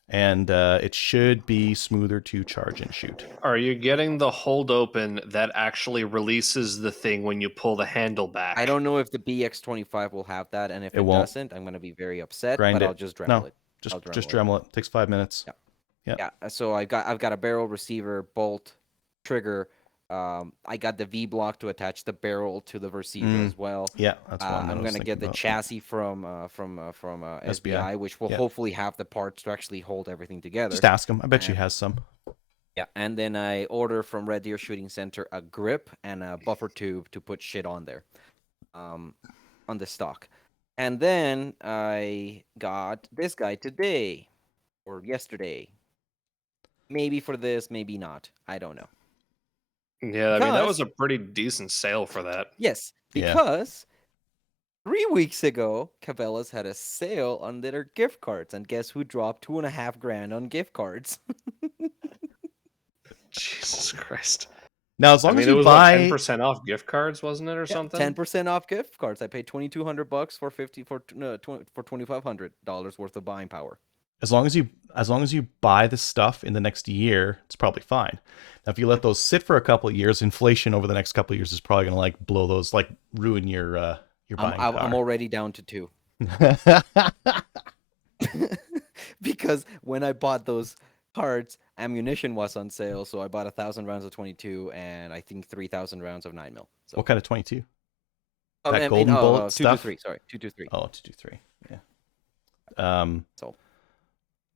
and it should be smoother to charge and shoot. Are you getting the hold open that actually releases the thing when you pull the handle back? I don't know if the BX25 will have that, and if It it won't. doesn't, I'm going to be very upset. Grind but it. I'll just Dremel No. it. Just I'll Dremel just it. Dremel it. Takes 5 minutes. Yeah. So I've got a barrel, receiver, bolt, trigger. I got the V block to attach the barrel to the receiver as well. Yeah, that's one. I'm gonna get the chassis from SBI, which will hopefully have the parts to actually hold everything together. Just ask him. I bet she has some. Yeah, and then I order from Red Deer Shooting Center a grip and a buffer tube to put shit on there, on the stock. And then I got this guy today or yesterday. Maybe for this, maybe not. I don't know. Yeah, I mean that Because- was a pretty decent sale for that. Yes, Yeah. because 3 weeks ago, Cabela's had a sale on their gift cards, and guess who dropped $2,500 on gift cards? Jesus Christ! Now, as long I mean, as it you was buy, 10% off gift cards, wasn't it, or something? 10% off gift cards. I paid $2,200 for $2,500 worth of buying power. as long as you buy the stuff in the next year, it's probably fine. Now, if you let those sit for a couple of years, inflation over the next couple of years is probably going to like blow those, like ruin your buying I'm power. already down to 2 because when I bought those cards, ammunition was on sale, so I bought 1,000 rounds of 22 and I think 3,000 rounds of 9mm. So What kind of 22? I that mean, golden bullet stuff? 223. Sorry, 223. Oh, 223. Yeah. So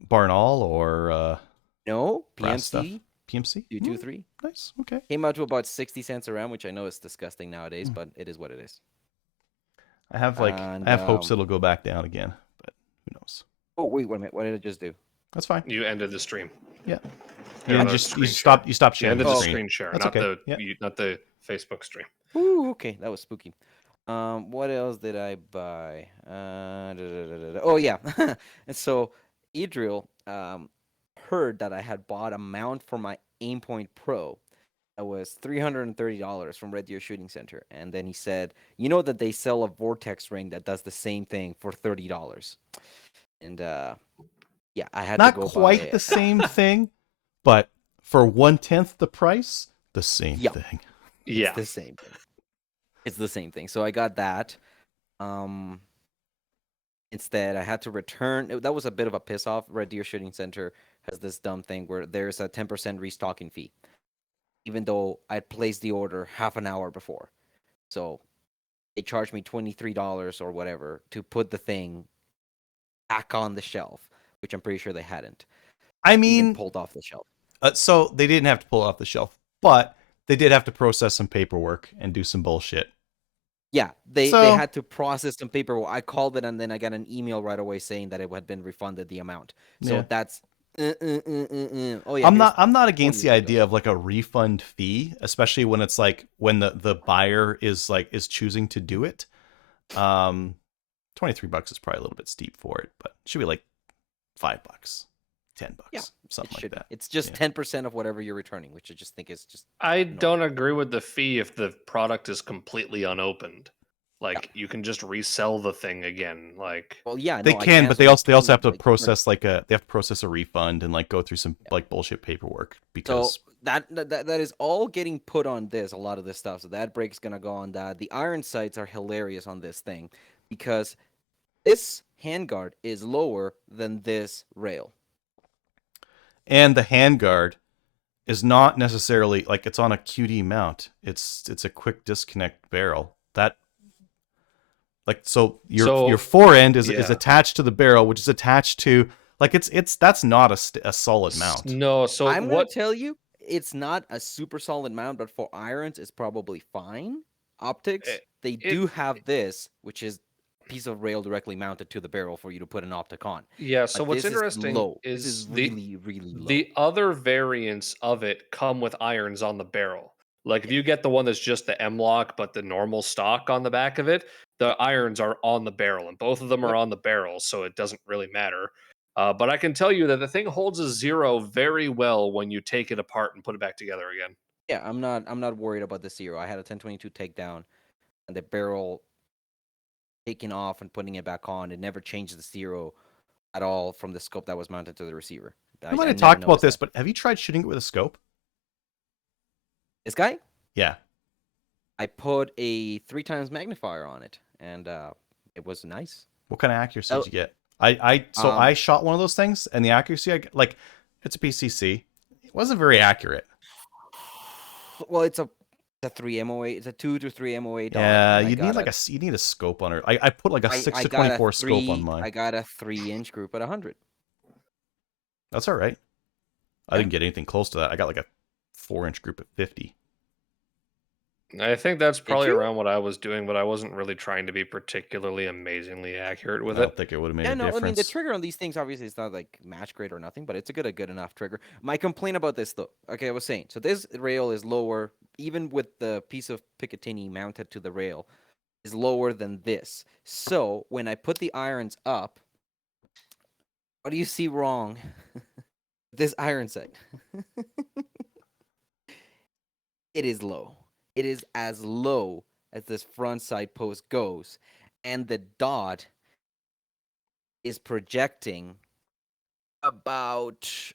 Barn All or no brass stuff? PMC PMC? 223 Nice. Okay. came out to about 60 cents a round, which I know is disgusting nowadays, but it is what it is. I have And, hopes it'll go back down again, but who knows? Oh wait a minute, what did I just do? That's fine. You ended the stream. Yeah. Yeah, You the just screen stopped share. You sharing ended the the screen. screen share, That's not okay. not the Facebook stream. Ooh, okay, that was spooky. What else did I buy? Oh yeah, and so Idril heard that I had bought a mount for my Aimpoint Pro. That was $330 from Red Deer Shooting Center, and then he said, "You know that they sell a Vortex ring that does the same thing for $30." And yeah, I had Not to go quite buy the it. same thing, but for 1/10 the price, the same Yeah. thing. Yeah. It's the same thing. It's the same thing. So I got that. Instead, I had to return. That was a bit of a piss off. Red Deer Shooting Center has this dumb thing where there's a 10% restocking fee, even though I'd placed the order half an hour before. So they charged me $23 or whatever to put the thing back on the shelf, which I'm pretty sure they hadn't I even mean, pulled off the shelf. so they didn't have to pull it off the shelf, but they did have to process some paperwork and do some bullshit. Yeah, they So- had to process some paperwork. I called it, and then I got an email right away saying that it had been refunded the amount. So Yeah. that's oh yeah. I'm here's- not against the $20. idea of like a refund fee, especially when it's like when the buyer is choosing to do it. $23 is probably a little bit steep for it, but it should be like $5, $10, Yeah, something it like should. that. It's just Yeah. 10% of whatever you're returning, which I just think is just I don't agree with the fee if the product is completely unopened. Like Yeah. you can just resell the thing again. Like well, yeah. They no, I can, but canceled they also have to like, process a refund and like go through some like bullshit paperwork So because that is all getting put on this. A lot of this stuff. So that break's gonna go on that. The iron sights are hilarious on this thing because this handguard is lower than this rail. and the handguard is not necessarily like it's on a QD mount. It's a quick disconnect barrel. That like so your So- your fore end is yeah. attached to the barrel, which is attached to Like that's not a solid mount. No, so I'm gonna what? tell you, it's not a super solid mount, but for irons, it's probably fine. Optics, they it do have this, which is a piece of rail directly mounted to the barrel for you to put an optic on. Yeah, so But what's this is interesting low. This is is really, really low. the other variants of it come with irons on the barrel. Like if Yeah. you get the one that's just the M lock, but the normal stock on the back of it, the irons are on the barrel, and both of them are Yep. on the barrel, so it doesn't really matter. But I can tell you that the thing holds a 0 very well when you take it apart and put it back together again. Yeah, I'm not worried about the zero. I had a 1022 takedown, and the barrel taking off and putting it back on. It never changed the zero at all from the scope that was mounted to the receiver. We might I have never talked about noticed this, that. but have you tried shooting it with a scope? This guy, Yeah. I put a 3x magnifier on it, and it was nice. What kind of accuracy Oh, did you get? I Um, shot one of those things, and the accuracy like it's a PCC. It wasn't very accurate. well, it's a 3 MOA. It's a 2 to 3 MOA dot, Yeah, and I you need got like a you need a scope on it. I put like a 6 I to got a 24 scope on mine. I got a 3-inch group at 100. That's all right. I Yeah. didn't get anything close to that. I got like a 4-inch group at 50. I think that's Did probably you? around what I was doing, but I wasn't really trying to be particularly amazingly accurate with I it. don't think it would have made Yeah, a no, I mean the difference. trigger on these things obviously is not like match grade or nothing, but it's a good enough trigger. My complaint about this though, okay, I was saying, so this rail is lower, even with the piece of Picatinny mounted to the rail, is lower than this. So when I put the irons up, what do you see wrong? This iron sight. It is low. It is as low as this front side post goes, and the dot is projecting about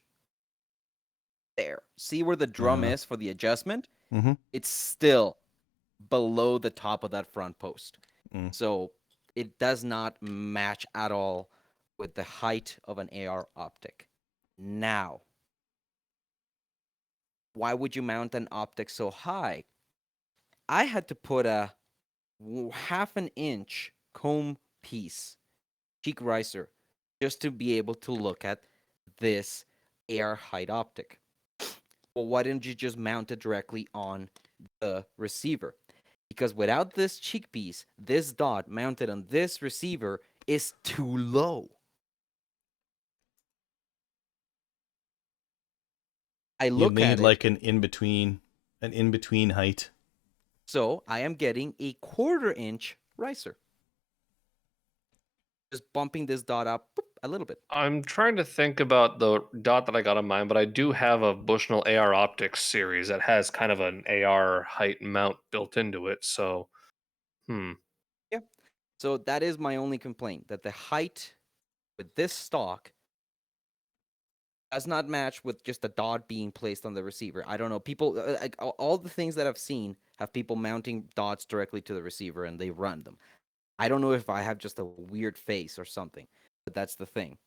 there. See where the drum is for the adjustment? Mm-hmm. It's still below the top of that front post. Mm. So it does not match at all with the height of an AR optic. Now, why would you mount an optic so high? I had to put a half an inch comb piece, cheek riser, just to be able to look at this AR height optic. Well, why didn't you just mount it directly on the receiver? Because without this cheek piece, this dot mounted on this receiver is too low. I You look need at it, like an in between height. so I am getting a 1/4 inch riser. Just bumping this dot up boop, a little bit. I'm trying to think about the dot that I got on mine, but I do have a Bushnell AR Optics series that has kind of an AR height mount built into it. So, Yeah. So that is my only complaint, that the height with this stock does not match with just a dot being placed on the receiver. I don't know. People, like all the things that I've seen have people mounting dots directly to the receiver and they run them. I don't know if I have just a weird face or something, but that's the thing.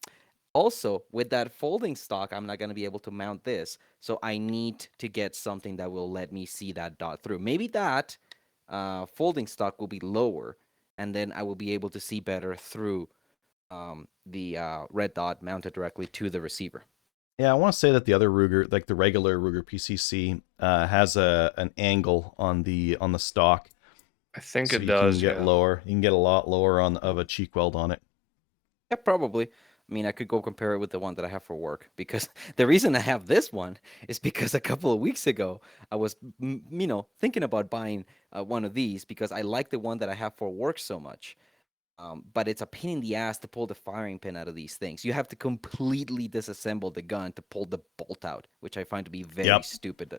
Also, with that folding stock, I'm not going to be able to mount this. So I need to get something that will let me see that dot through. Maybe that folding stock will be lower, and then I will be able to see better through the red dot mounted directly to the receiver. Yeah, I want to say that the other Ruger, like the regular Ruger PCC, has an angle on the stock, I think so it you can does. get Yeah. lower. You can get a lot lower of a cheek weld on it. Yeah, probably. I mean, I could go compare it with the one that I have for work, because the reason I have this one is because a couple of weeks ago I was, thinking about buying one of these because I like the one that I have for work so much. But it's a pain in the ass to pull the firing pin out of these things. You have to completely disassemble the gun to pull the bolt out, which I find to be very Yep. stupid.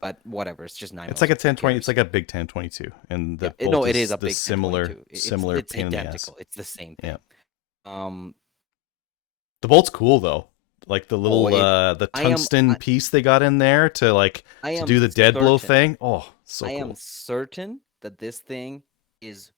But whatever, it's just 9 It's like a mils, who 1020. It's cares? like a big 1022, and the Yeah, bolt no, it is is a the big 1022. similar It's pain in the ass. identical. It's the same thing. Yeah. Um, The bolt's cool though. Like the little the tungsten piece they got in there to I am do the dead blow certain- thing. Oh, so I cool. am certain that this thing is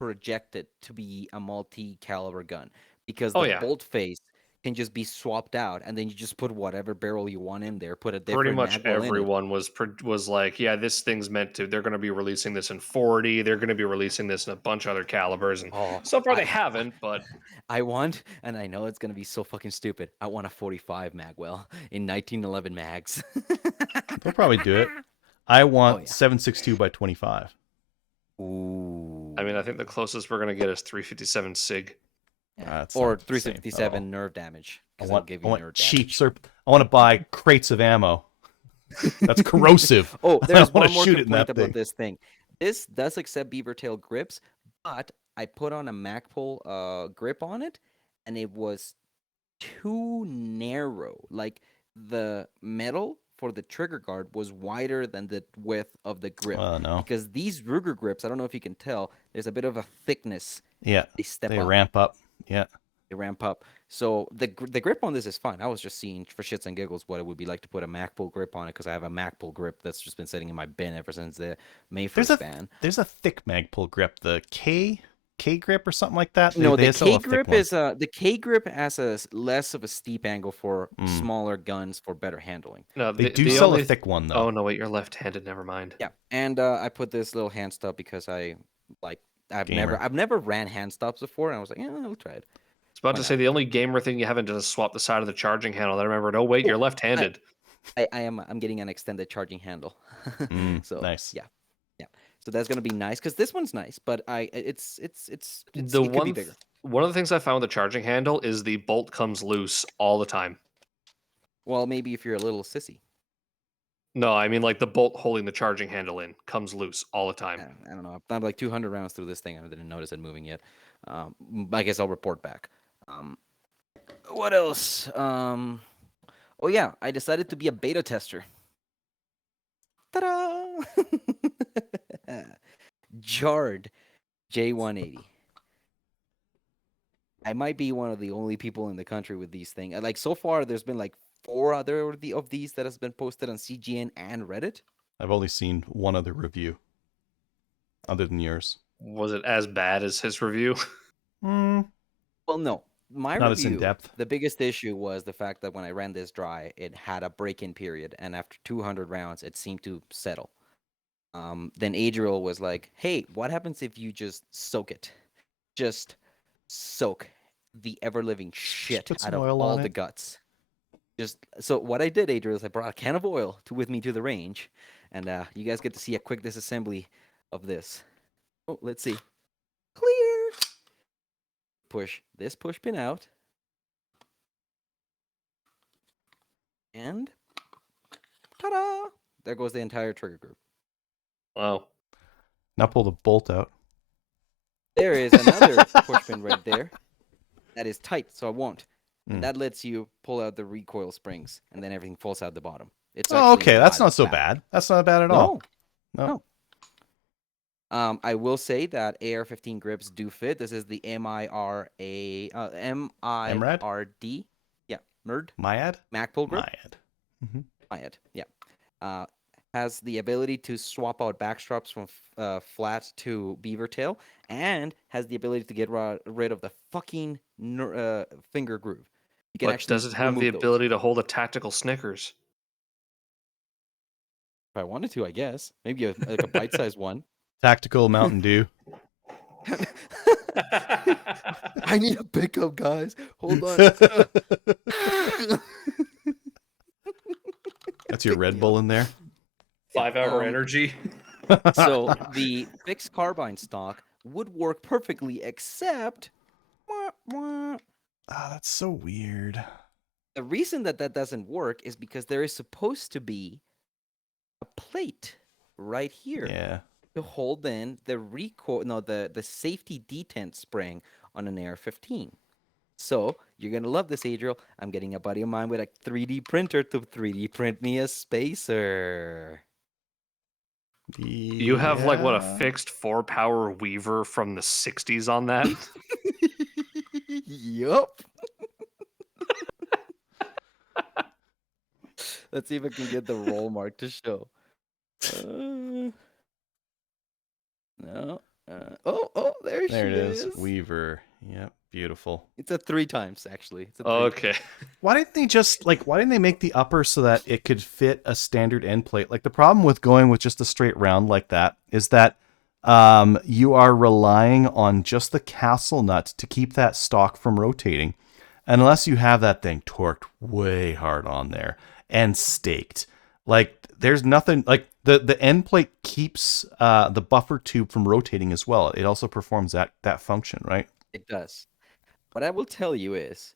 projected to be a multi-caliber gun because Oh, the yeah. bolt face can just be swapped out, and then you just put whatever barrel you want in there. Put a Pretty different much mag well in it. everyone was like, yeah, this thing's meant to. They're going to be releasing this in 40. They're going to be releasing this in a bunch of other calibers, and Oh, so far they haven't. But I want, and I know it's gonna be so fucking stupid. I want a 45 magwell in 1911 mags. They'll probably do it. I want yeah. 7.62 by 25. Ooh. I mean, I think the closest we're going to get is 357 Sig. Yeah. That's Or not the same. 357 nerve damage. I Because I'll want, give I you want nerve cheap damage. I want to buy crates of ammo. That's corrosive. Oh, I there's wanna one more shoot it in complaint that about thing. this thing. This does accept beaver tail grips, but I put on a Magpul grip on it, and it was too narrow. Like the metal for the trigger guard was wider than the width of the grip. Oh no. Because these Ruger grips, I don't know if you can tell, there's a bit of a thickness. Yeah. They step They up. ramp up. Yeah. They ramp up. So the grip on this is fine. I was just seeing for shits and giggles what it would be like to put a Magpul grip on it, because I have a Magpul grip that's just been sitting in my bin ever since the May 1st ban. There's a thick Magpul grip, the K grip or something like that. No, They the sell K a thick grip one. is the K grip has a less of a steep angle for Mm. smaller guns for better handling. No, They the do sell only a thick one though. Oh no, wait, you're left-handed. Never mind. Yeah, and I put this little hand stop because I've Gamer. never ran hand stops before, and I was like, yeah, I'll try it. I was about Why to say not? the only gamer thing you haven't done is swap the side of the charging handle. Then I remembered, oh wait, you're left-handed. I'm getting an extended charging handle. So Nice. yeah. So that's gonna be nice, because this one's nice, but it could be bigger. One of the things I found with the charging handle is the bolt comes loose all the time. Well, maybe if you're a little sissy. No, I mean like the bolt holding the charging handle in comes loose all the time. I don't know. I'm like 200 rounds through this thing. I didn't notice it moving yet. I guess I'll report back. What else? Oh yeah, I decided to be a beta tester. Ta-da! Jarred J180. I might be one of the only people in the country with these things. Like so far, there's been like 4 other of these that has been posted on CGN and Reddit. I've only seen one other review, other than yours. Was it as bad as his review? Well, no. My Not review, as in depth. the biggest issue was the fact that when I ran this dry, it had a break-in period, and after 200 rounds, it seemed to settle. Then Adriel was like, "Hey, what happens if you just soak it? Just soak the ever-living shit put some out of oil all on the it." guts." So what I did, Adriel, is I brought a can of oil with me to the range, and you guys get to see a quick disassembly of this. Oh, let's see. Clear. Push this push pin out, and ta-da! There goes the entire trigger group. Wow. Now pull the bolt out. There is another push pin right there that is tight, so I won't. And Mm. that lets you pull out the recoil springs, and then everything falls out the bottom. It's Oh, actually okay. That's not not as so bad. That's not bad at all. No. I will say that AR-15 grips do fit. This is the MIRD. Yeah, MIRD. Myad? Magpul grip. Myad. Mm-hmm. Myad. Yeah. Has the ability to swap out backstraps from flat to beaver tail, and has the ability to get rid of the fucking finger groove. You can But actually does it have the remove those. ability to hold a tactical Snickers? If I wanted to, I guess. Maybe like a bite-sized one. Tactical Mountain Dew. I need a pickup, guys. Hold on. That's your Red Bull in there. 5-hour energy. So the fixed carbine stock would work perfectly, except That's so weird. the reason that doesn't work is because there is supposed to be a plate right here Yeah. to hold in the the safety detent spring on an AR-15. So you're gonna love this, Adriel. I'm getting a buddy of mine with a 3D printer to 3D print me a spacer. You have like what, a Yeah. fixed 4-power Weaver from the 60s on that? Yup. Let's see if I can get the roll mark to show. No. Oh, there There she it is. is. Weaver. Yep. Beautiful. It's a 3 times actually. It's a 3. Okay. Why didn't they just why didn't they make the upper so that it could fit a standard end plate? Like the problem with going with just a straight round like that is that you are relying on just the castle nut to keep that stock from rotating. And unless you have that thing torqued way hard on there and staked, like there's nothing like the end plate keeps the buffer tube from rotating as well. It also performs that function, right? It does. What I will tell you is,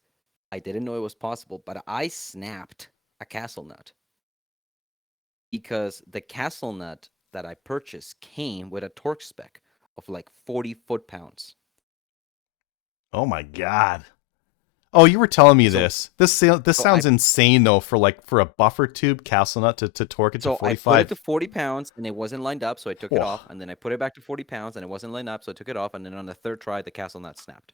I didn't know it was possible, but I snapped a castle nut because the castle nut that I purchased came with a torque spec of like 40 foot-pounds. Oh my god. Oh, you were telling me So, this. This so I sounds insane though for a buffer tube castle nut to torque it to so I put it 45. to 40 pounds and it wasn't lined up, so I took it Whoa. off, and then I put it back to 40 pounds and it wasn't lined up, so I took it off, and then on the third try, the castle nut snapped.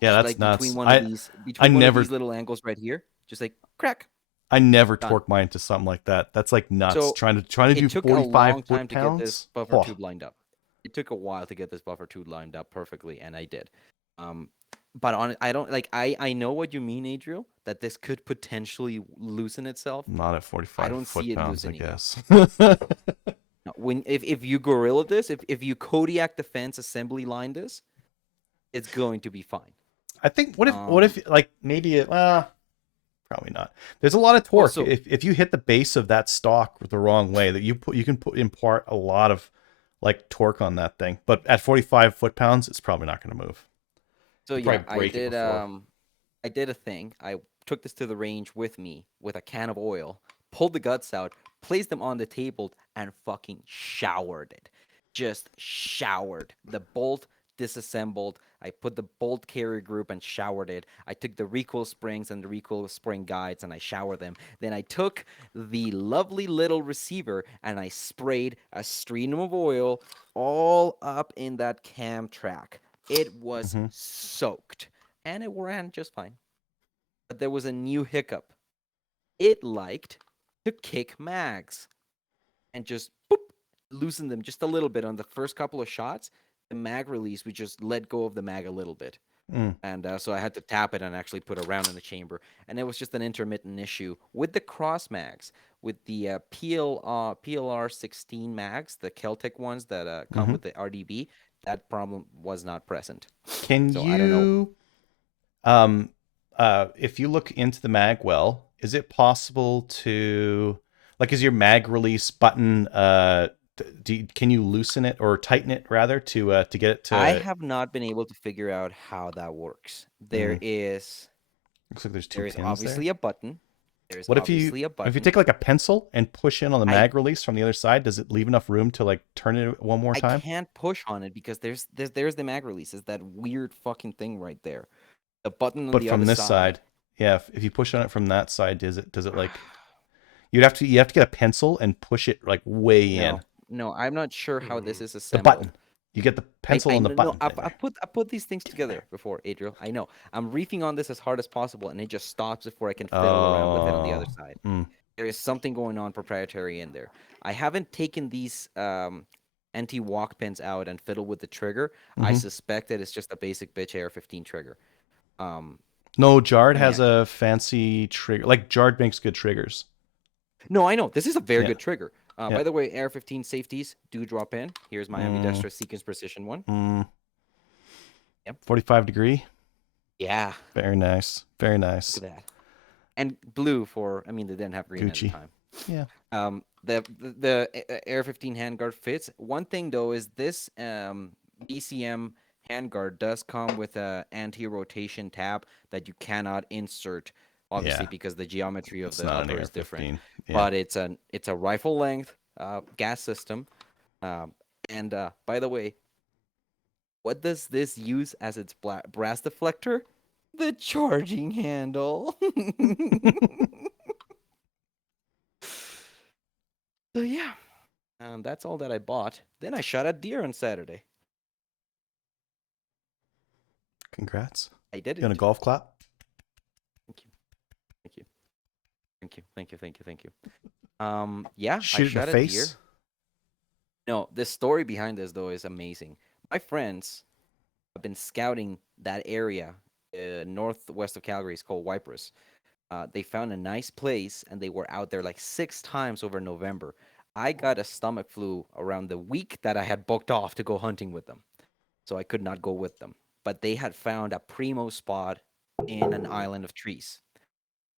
Yeah, Just that's like nuts. between one of these, I between one of never these little angles right here, just like crack. I never Done. torque mine to something like that. That's like nuts. So Trying to do it took a 45 long time to get this foot-pounds. buffer Oh, tube lined up. It took a while to get this buffer tube lined up perfectly, and I did. But I don't like. I know what you mean, Adriel. That this could potentially loosen itself. not at I 45 don't see it foot-pounds, I loosening it. guess. No, if you gorilla this, if you Kodiak defense assembly line this, it's going to be fine. I think what if like maybe it probably not. There's a lot of torque. Also, If you hit the base of that stock the wrong way, that you can impart a lot of like torque on that thing. But at 45 foot-pounds, it's probably not going to move. so You'll yeah, probably I break it did before. I did a thing. I took this to the range with me with a can of oil, pulled the guts out, placed them on the table, and fucking showered it. Just showered. The bolt disassembled. I put the bolt carrier group and showered it. I took the recoil springs and the recoil spring guides and I showered them. Then I took the lovely little receiver and I sprayed a stream of oil all up in that cam track. It was Mhm. soaked and it ran just fine. But there was a new hiccup. It liked to kick mags and just boop, loosen them just a little bit on the first couple of shots. The mag release, we just let go of the mag a little bit. Mm. And so I had to tap it and actually put a round in the chamber. And it was just an intermittent issue with the cross mags, with the PLR 16 mags, the Celtic ones that come Mhm. with the RDB. That problem was not present. Can So I don't know. you if you look into the mag well, is it possible to like is your mag release button can you loosen it or tighten it rather to get it I to have not been able to figure out how that works. There is looks like there's two pins obviously there. a button. There's What obviously a if you button. take like a pencil and push in on the I mag release from the other side, does it leave enough room to like turn it one more I time? can't push on it because there's the mag release. Is that weird fucking thing right there? The button on But the from other this side. side, yeah, if you push on it from that side, does it like you have to get a pencil and push it like way in. No, I'm not sure how this is The assembled. button. You get the pencil I and the no, button I thing. There. put these things together before, Adriel. I know. I'm reefing on this as hard as possible, and it just stops before I can fiddle around with it on the other Oh. side. Mm. There is something going on proprietary in there. I haven't taken these anti-walk pins out and fiddle with the trigger. I Mhm. suspect that it's just a basic bitch AR-15 trigger. No, Jard And has yeah. a fancy trigger. Like Jard makes good triggers. No, I know. This is a very Yeah. good trigger. Yeah. By the way, AR-15 safeties do drop in. Here's my ambidextrous sequence precision one. Yep. 45 degree. Yeah. Very nice. Very nice. Look at that. And blue for, I mean, they didn't have green Gucci. at the time. Yeah. The AR-15 handguard fits. One thing though is this BCM handguard does come with a anti-rotation tab that you cannot insert, obviously Yeah. because the geometry of It's the not an upper is different. AR-15. Yeah. But it's a rifle length gas system. And by the way, what does this use as its brass deflector? The charging handle. So yeah, that's all that I bought. Then I shot at deer on Saturday. Congrats. I did You want a it. golf clap? Thank you. Thank you. Thank you. Thank you. Thank you. Thank you. Yeah, I Shoot it in shot the at deer. face? No, the story behind this though is amazing. My friends I've been scouting that area northwest of Calgary. It's called Wipers. They found a nice place and they were out there like 6 times over November. I got a stomach flu around the week that I had booked off to go hunting with them. So I could not go with them. But they had found a primo spot in an island of trees.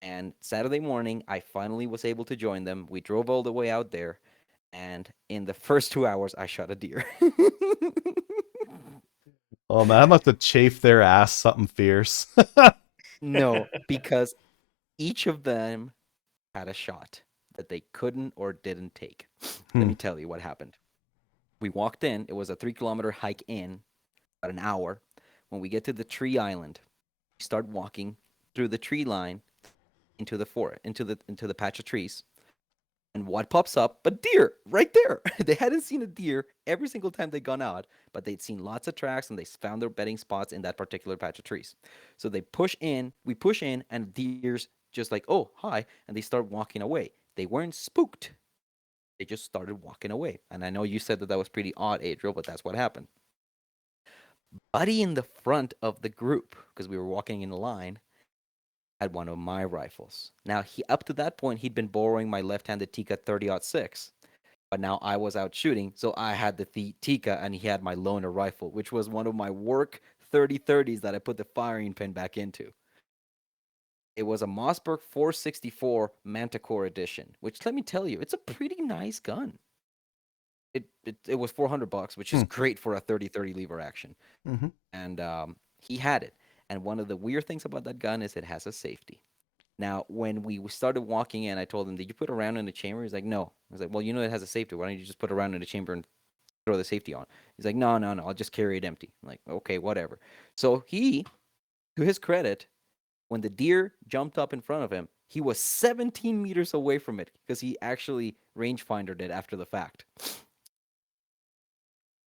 And Saturday morning, I finally was able to join them. We drove all the way out there. And in the first 2 hours, I shot a deer. Oh man, I must have chafed their ass something fierce. No, because each of them had a shot that they couldn't or didn't take. Let me tell you what happened. We walked in. It was a 3-kilometer hike in, about an hour. When we get to the tree island, we start walking through the tree line into the forest, into the patch of trees. And what pops up? But deer, right there. They hadn't seen a deer every single time they'd gone out, but they'd seen lots of tracks and they found their bedding spots in that particular patch of trees. So they push in, we push in, and deer's just like, oh, hi, and they start walking away. They weren't spooked. They just started walking away. And I know you said that was pretty odd, Adriel, but that's what happened. Buddy in the front of the group, because we were walking in a line, had one of my rifles. Now, up to that point, he'd been borrowing my left-handed Tika 30-06. But now I was out shooting, so I had the Tika and he had my loaner rifle, which was one of my work 30-30s that I put the firing pin back into. It was a Mossberg 464 Manticore edition, which let me tell you, it's a pretty nice gun. It was $400, which is great for a 30-30 lever action. Mm-hmm. And he had it. And one of the weird things about that gun is it has a safety. Now, when we started walking in, I told him, did you put a round in the chamber? He's like, no. I was like, well, you know it has a safety. Why don't you just put a round in the chamber and throw the safety on? He's like, no, I'll just carry it empty. I'm like, okay, whatever. So he, to his credit, when the deer jumped up in front of him, he was 17 meters away from it because he actually rangefindered it after the fact.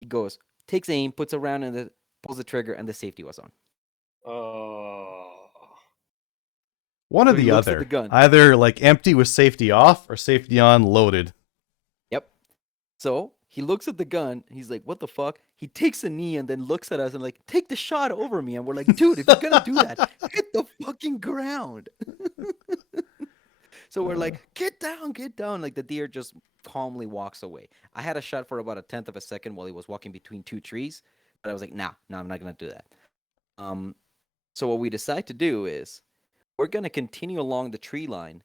He goes, takes aim, puts a round in the, pulls the trigger, and the safety was on. One or So he the looks at other. the gun. Either like empty with safety off or safety on loaded. Yep. So he looks at the gun. He's like, what the fuck? He takes a knee and then looks at us and like, take the shot over me. And we're like, dude, if you're going to do that, hit the fucking ground. So we're like, get down. Like the deer just calmly walks away. I had a shot for about 1/10 of a second while he was walking between two trees. But I was like, nah, I'm not going to do that. So what we decide to do is we're going to continue along the tree line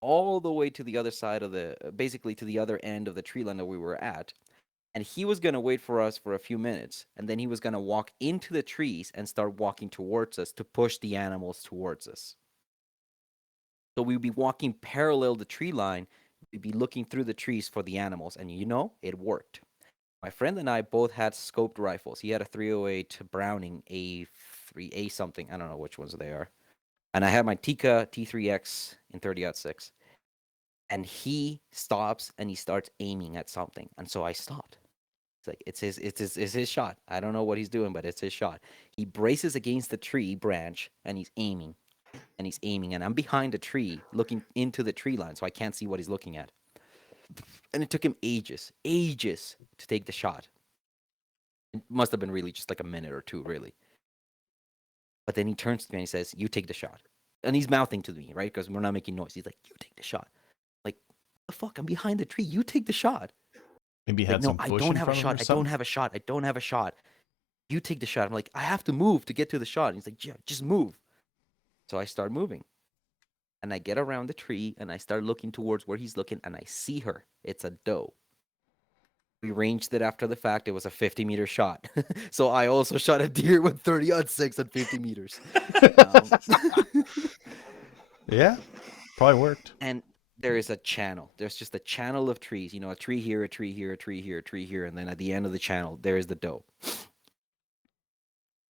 all the way to the other side of basically to the other end of the tree line that we were at. And he was going to wait for us for a few minutes. And then he was going to walk into the trees and start walking towards us to push the animals towards us. So we'd be walking parallel the tree line. We'd be looking through the trees for the animals. And it worked. My friend and I both had scoped rifles. He had a 308 Browning A3A something. I don't know which ones they are. And I had my Tika T3X in 30-06. And he stops and he starts aiming at something. And so I stopped. It's like it's his shot. I don't know what he's doing, but it's his shot. He braces against the tree branch and he's aiming. And I'm behind a tree looking into the tree line, so I can't see what he's looking at. And it took him ages to take the shot. It must have been really just like a minute or two, really. But then he turns to me and he says, you take the shot. And he's mouthing to me, right? Because we're not making noise. He's like, you take the shot. Like, what the fuck? I'm behind the tree. You take the shot. Maybe he Like, had no, some I bush don't in have a front of him or shot. I something. don't have a shot. You take the shot. I'm like, I have to move to get to the shot. And he's like, yeah, just move. So I start moving. And I get around the tree and I start looking towards where he's looking and I see her. It's a doe. We ranged it after the fact. It was a 50-meter shot. So I also shot a deer with 30-06 at 50 meters. Yeah, probably worked. And there is a channel. There's just a channel of trees. A tree here, a tree here, a tree here, a tree here. And then at the end of the channel, there is the doe.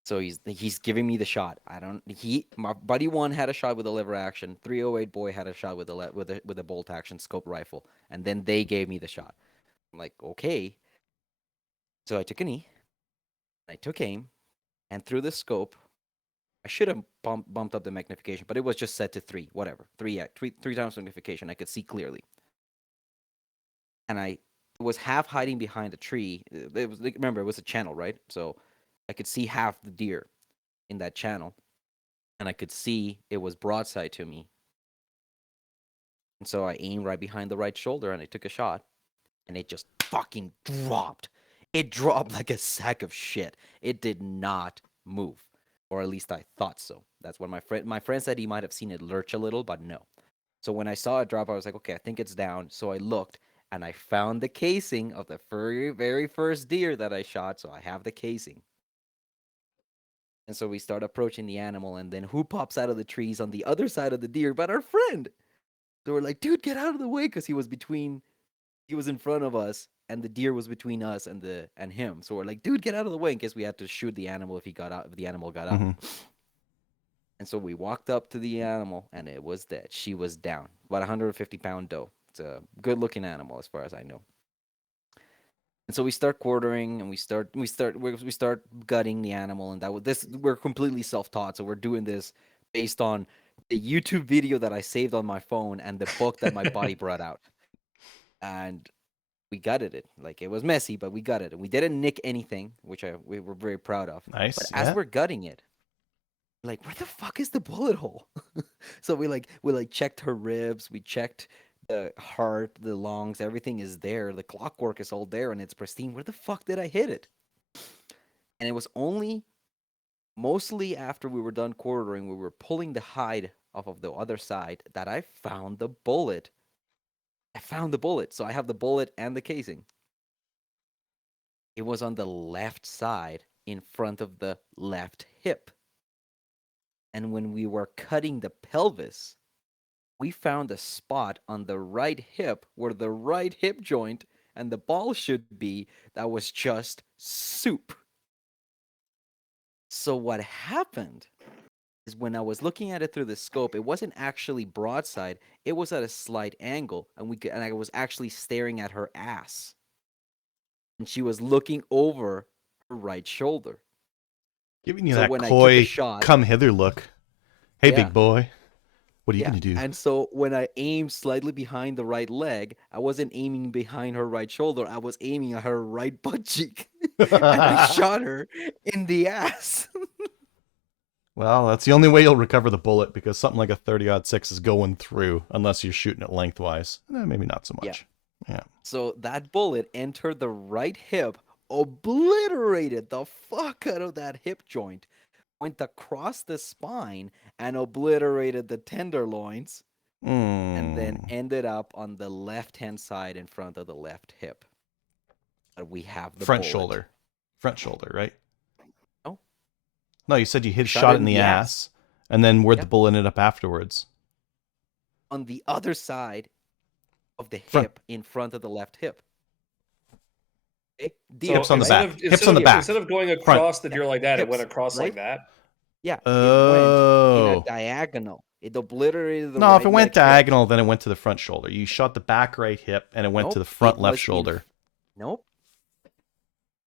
So he's giving me the shot. My buddy one had a shot with a lever action. 308 boy had a shot with a bolt action scope rifle, and then they gave me the shot. I'm like, okay. So I took a knee, I took aim, and through the scope, I should have bumped up the magnification, but it was just set to 3, whatever, 3 times magnification. I could see clearly, and I was half hiding behind a tree. Remember, it was a channel, right? So I could see half the deer in that channel, and I could see it was broadside to me. And so I aimed right behind the right shoulder, and I took a shot, and it just fucking dropped. It dropped like a sack of shit. It did not move, or at least I thought so. That's what my friend said. He might have seen it lurch a little, but no. So when I saw it drop, I was like, okay, I think it's down. So I looked, and I found the casing of the very first deer that I shot. So I have the casing. And so we start approaching the animal, and then who pops out of the trees on the other side of the deer but our friend? So we're like, dude, get out of the way, because he was in front of us, and the deer was between us and him. So we're like, dude, get out of the way, in case we had to shoot the animal if the animal got out. Mhm. And so we walked up to the animal, and it was dead. She was down. About 150-pound doe. It's a good-looking animal, as far as I know. And so we start quartering, and we start gutting the animal, and we're completely self-taught. So we're doing this based on the YouTube video that I saved on my phone and the book that my buddy brought out. And we gutted it. Like, it was messy, but we gutted it. We didn't nick anything, which we were very proud of. Nice. But as we're gutting it, like, where the fuck is the bullet hole? So we checked her ribs, we checked the heart, the lungs, everything is there. The clockwork is all there, and it's pristine. Where the fuck did I hit it? And it was only mostly after we were done quartering, we were pulling the hide off of the other side, that I found the bullet. So I have the bullet and the casing. It was on the left side, in front of the left hip. And when we were cutting the pelvis, we found a spot on the right hip where the right hip joint and the ball should be, that was just soup. So what happened is, when I was looking at it through the scope, it wasn't actually broadside, it was at a slight angle, and I was actually staring at her ass. And she was looking over her right shoulder. Giving you So that when I took a coy, shot- come hither look. Hey, Yeah. big boy. What are you Yeah, going to do? and so when I aimed slightly behind the right leg, I wasn't aiming behind her right shoulder, I was aiming at her right butt cheek. And I shot her in the ass. Well, that's the only way you'll recover the bullet, because something like a 30-06 is going through, unless you're shooting it lengthwise. Maybe not so much. Yeah. So that bullet entered the right hip, obliterated the fuck out of that hip joint, went across the spine, and obliterated the tenderloins, and then ended up on the left-hand side in front of the left hip. But we have the Front bullet. shoulder. Front shoulder, right? No. No, you said you Shot shot it it in the ass, and then where'd the Yeah. bullet ended up afterwards? On the other side of the Front. hip, in front of the left hip. Okay? So Hips on the instead back. of- Hips instead on the of- back. Instead of going Front. across the deer like that, it went Hips, across like right? that. Yeah, it went Oh. in a diagonal. It obliterated the No, right if it went leg hip. diagonal, then it went to the front shoulder. You shot the back right hip, and it went to Nope, the front it left was in shoulder. Nope.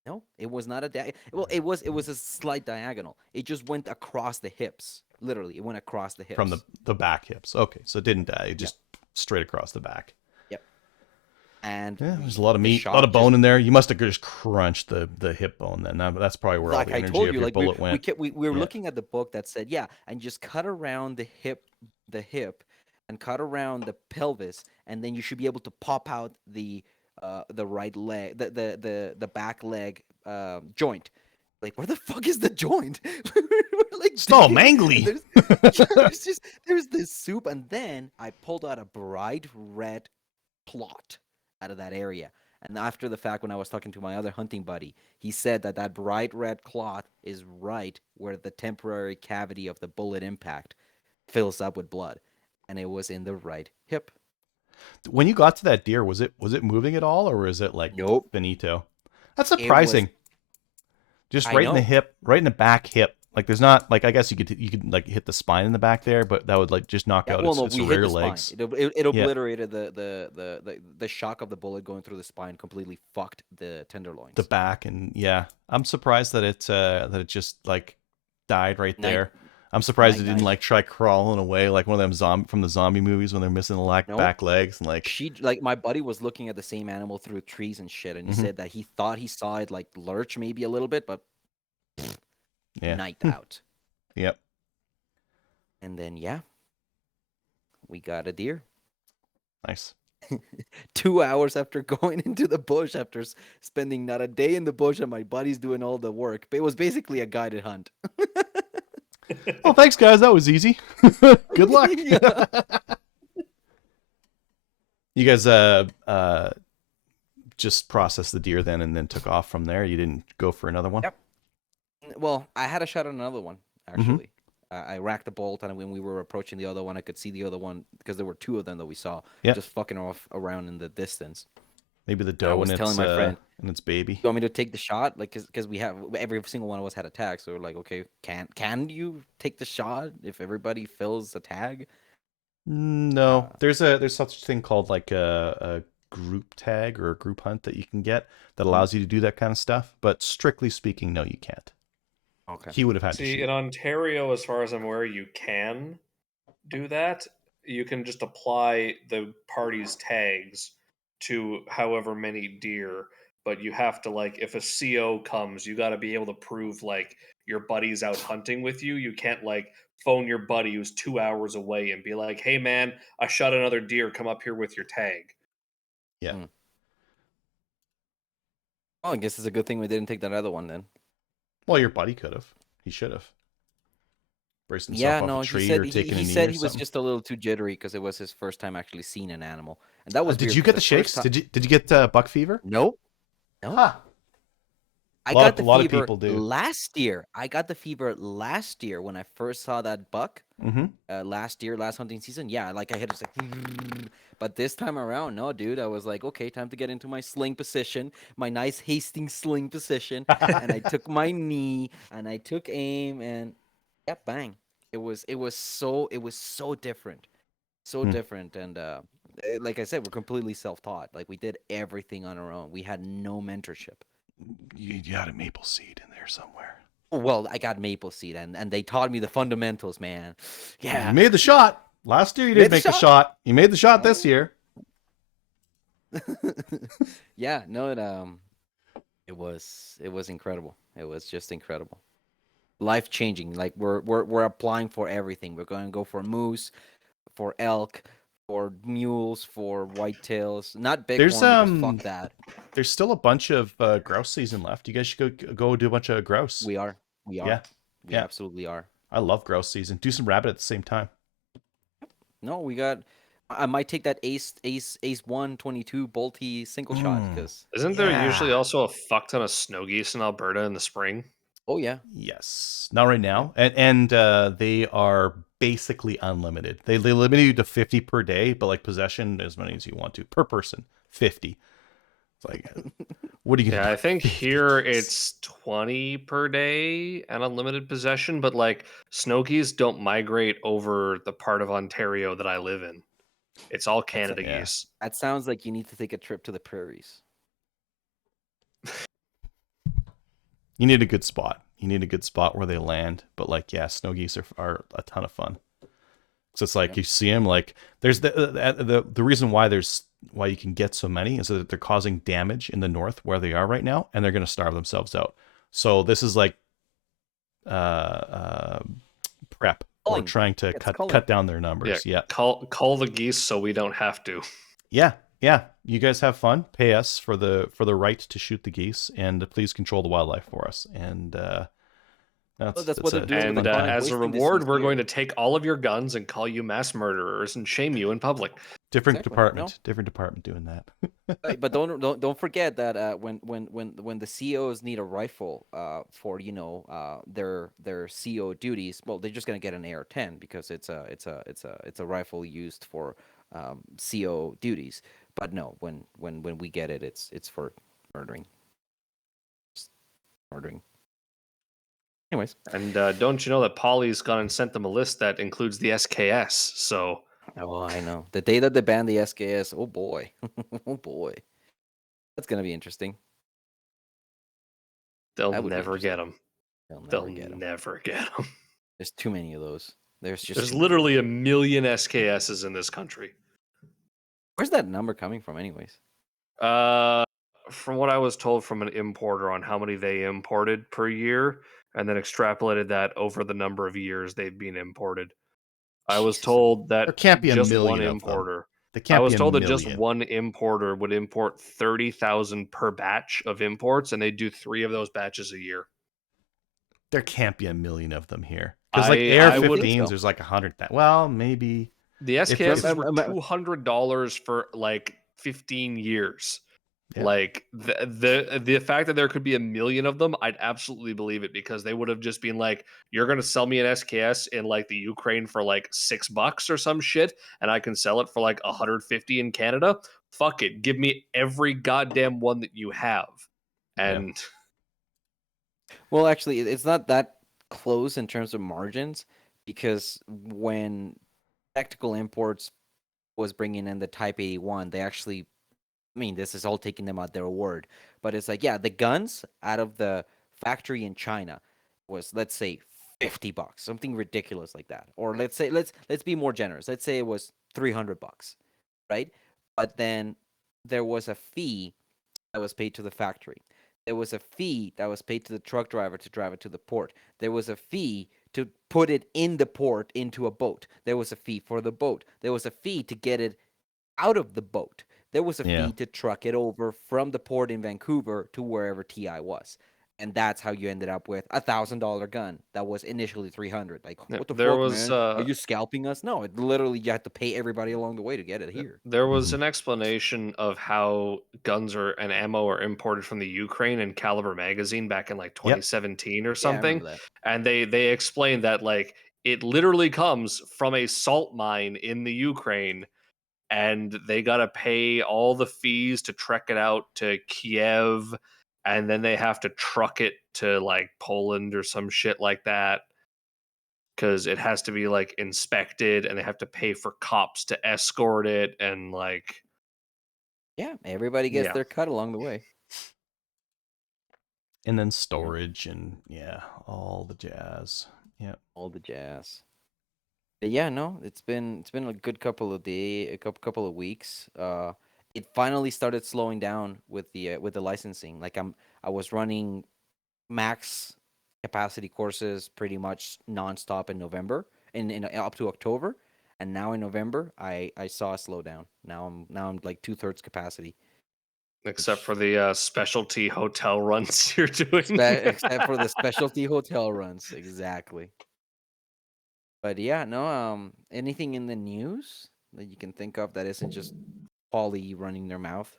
No, it was not a well, it was a slight diagonal. It just went across the hips. Literally, it went across the hips. From the back hips. Okay, so it didn't die. It just straight across the back. Yep. And Yeah, there's a lot of the meat, a shot lot of bone just- in there. You must have just crunched the hip bone then. That's probably where all like the I energy told of you, your like bullet went. we were Yeah. looking at the book that said, yeah, and just cut around the hip, and cut around the pelvis, and then you should be able to pop out the right leg, the back leg joint. Like, where the fuck is the joint? We're like, It's all digging, and mangly. there's this soup, and then I pulled out a bright red clot out of that area. And after the fact, when I was talking to my other hunting buddy, he said that bright red clot is right where the temporary cavity of the bullet impact fills up with blood, and it was in the right hip. When you got to that deer, was it moving at all, or was it like Nope. finito? That's surprising. Just I right in the know. hip, right in the back hip. Like, there's not, like, I guess you could like hit the spine in the back there, but that would like just knock out its we hit rear the legs. spine. It obliterated the shock of the bullet going through the spine. Completely fucked the tenderloins. The back, and yeah, I'm surprised that it just like died right there. I'm surprised it didn't like try crawling away like one of them from the zombie movies when they're missing the back legs and like. My buddy was looking at the same animal through trees and shit, and he said that he thought he saw it like lurch maybe a little bit, but Yeah. night out. Yep. And then we got a deer. Nice. 2 hours after going into the bush, after spending not a day in the bush, and my buddy's doing all the work. But it was basically a guided hunt. Oh, thanks, guys. That was easy. Good luck. Yeah. You guys just processed the deer then and then took off from there. You didn't go for another one? Yep. Well, I had a shot at another one, actually. I racked the bolt, and when we were approaching the other one, I could see the other one because there were two of them that we saw just fucking off around in the distance. Maybe the doe and telling my friend, and its baby. You want me to take the shot? Like, because we have every single one of us had a tag, so we're like, okay, can you take the shot if everybody fills the tag? No, there's such a thing called like a group tag or a group hunt that you can get that allows you to do that kind of stuff. But strictly speaking, no, you can't. Okay. He would have had to See, shoot. in Ontario, as far as I'm aware, you can do that. You can just apply the party's tags to however many deer, but you have to, like, if a CO comes, you got to be able to prove, like, your buddy's out hunting with you. You can't, like, phone your buddy who's 2 hours away and be like, hey, man, I shot another deer. Come up here with your tag. Yeah. Oh, I guess it's a good thing we didn't take that other one then. Well, your buddy could have. He should have. Braced himself off a tree or taken a knee he said or he was something. just a little too jittery because it was his first time actually seeing an animal, and that was. Did weird you get the 'cause shakes? first ti- Did you get buck fever? Nope. Nope. Huh. I A lot got of- the a lot of fever people do. last year. I got the fever last year when I first saw that buck. Mm-hmm. Last hunting season. Yeah, like I hit it. Like, but this time around, no, dude. I was like, okay, time to get into my sling position, my nice Hastings sling position, and I took my knee and I took aim, and yeah, bang. It was so different, so Hmm. different, and like I said, we're completely self-taught. Like we did everything on our own. We had no mentorship. You had a maple seed in there somewhere. Well, I got maple seed, and they taught me the fundamentals, man. Yeah, You made the shot. Last year you didn't make the shot. You made the shot this year. Yeah, no, it was incredible. It was just incredible, life changing. Like we're applying for everything. We're going to go for moose, for elk, for mules, for whitetails. Not bighorn because fuck that. There's still a bunch of grouse season left. You guys should go do a bunch of grouse. We are. Yeah. We absolutely are. I love grouse season. Do some rabbit at the same time. No, we got. I might take that ace 122 bolty single shot because. Isn't there usually also a fuck ton of snow geese in Alberta in the spring? Oh yeah. Yes. Not right now. And they are basically unlimited. They limit you to 50 per day, but like possession as many as you want to per person. 50. It's like, what are you gonna do? I think here it's 20 per day and unlimited possession, but like snow geese don't migrate over the part of Ontario that I live in. It's all Canada geese. That sounds like you need to take a trip to the prairies. You need a good spot. You need a good spot where they land. But like, yeah, snow geese are a ton of fun. So it's like you see them. Like there's the reason why you can get so many is that they're causing damage in the north where they are right now, and they're going to starve themselves out. So this is like prep or trying to cut down their numbers. Yeah. Call the geese so we don't have to. Yeah. You guys have fun. Pay us for the right to shoot the geese, and please control the wildlife for us. And that's what they're doing. And as a reward, we're going to take all of your guns and call you mass murderers and shame you in public. Different department doing that. But don't forget that when the COs need a rifle for their CO duties, well, they're just gonna get an AR-10 because it's a rifle used for CO duties. But no, when we get it, it's for murdering. Just murdering. Anyways, and don't you know that Polly's gone and sent them a list that includes the SKS? So. Oh, I know. The day that they ban the SKS, oh boy, oh boy, that's gonna be interesting. They'll never get them. They'll never get them. There's too many of those. There's literally a million SKSs in this country. Where's that number coming from, anyways? From what I was told from an importer on how many they imported per year, and then extrapolated that over the number of years they've been imported. I was Jesus. told that There can't be a just million one of them. importer. There I can't was be a told that just million. one importer would import 30,000 per batch of imports, and they do 3 of those batches a year. There can't be a million of them here. Because like I would. AR-15s, there's like 100,000. Well, maybe. The If SKSs it's- were $200 for like 15 years. Yeah. Like the fact that there could be a million of them, I'd absolutely believe it, because they would have just been like, you're gonna sell me an SKS in like the Ukraine for like $6 or some shit, and I can sell it for like 150 in Canada. Fuck it, give me every goddamn one that you have. And Well, actually, it's not that close in terms of margins, because when Tactical Imports was bringing in the Type 81, they actually, I mean, this is all taking them at their word, but it's like, yeah, the guns out of the factory in China was, let's say, $50, something ridiculous like that, or let's say, let's be more generous. Let's say it was $300, right? But then there was a fee that was paid to the factory. There was a fee that was paid to the truck driver to drive it to the port. There was a fee to put it in the port into a boat. There was a fee for the boat. There was a fee to get it out of the boat. There was a Yeah. fee to truck it over from the port in Vancouver to wherever TI was. And that's how you ended up with $1,000 gun that was initially 300. Like, Yeah, what the there fuck, was, man? Are you scalping us? No, it literally, you had to pay everybody along the way to get it here. there was Mhm. an explanation of how guns and ammo are imported from the Ukraine in Caliber magazine back in like 2017 or Yeah, I something. remember that. And they explained that like it literally comes from a salt mine in the Ukraine, and they got to pay all the fees to trek it out to Kiev, and then they have to truck it to like Poland or some shit like that, because it has to be like inspected, and they have to pay for cops to escort it, and like, Yeah, everybody gets yeah. their cut along the way. And then storage and yeah, all the jazz. Yeah. All the jazz. But yeah, no, it's been a good couple of a couple of weeks. It finally started slowing down with the licensing. Like I was running max capacity courses pretty much nonstop in November, in up to October, and now in November I saw a slowdown. Now I'm like 2/3 capacity. Except for the specialty hotel runs you're doing. Except for the specialty hotel runs, exactly. But yeah, no, anything in the news that you can think of that isn't just Paulie running their mouth?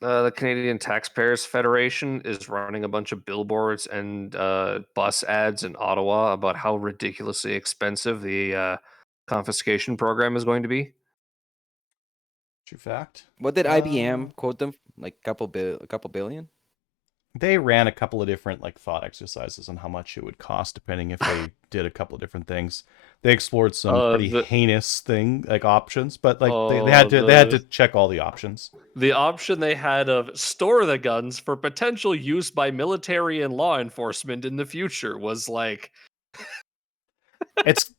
The Canadian Taxpayers Federation is running a bunch of billboards and bus ads in Ottawa about how ridiculously expensive the confiscation program is going to be. True fact. What did IBM quote them? Like a couple billion? They ran a couple of different like thought exercises on how much it would cost depending if they did a couple of different things. They explored some pretty heinous options, but like they had to check all the options. The option they had of store the guns for potential use by military and law enforcement in the future was like,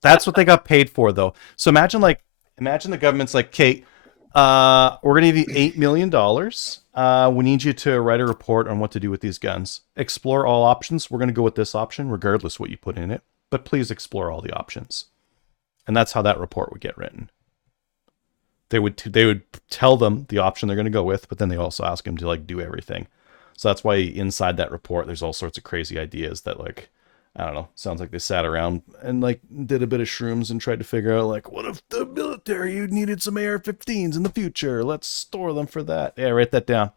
That's what they got paid for though. So imagine the government's like, Kate, we're gonna give you $8 million. We need you to write a report on what to do with these guns. Explore all options. We're gonna go with this option, regardless what you put in it. But please explore all the options. And that's how that report would get written. They would tell them the option they're gonna go with, but then they also ask them to like do everything. So that's why inside that report, there's all sorts of crazy ideas that like, I don't know, sounds like they sat around and like did a bit of shrooms and tried to figure out like, what if the military needed some AR-15s in the future? Let's store them for that. Yeah, write that down.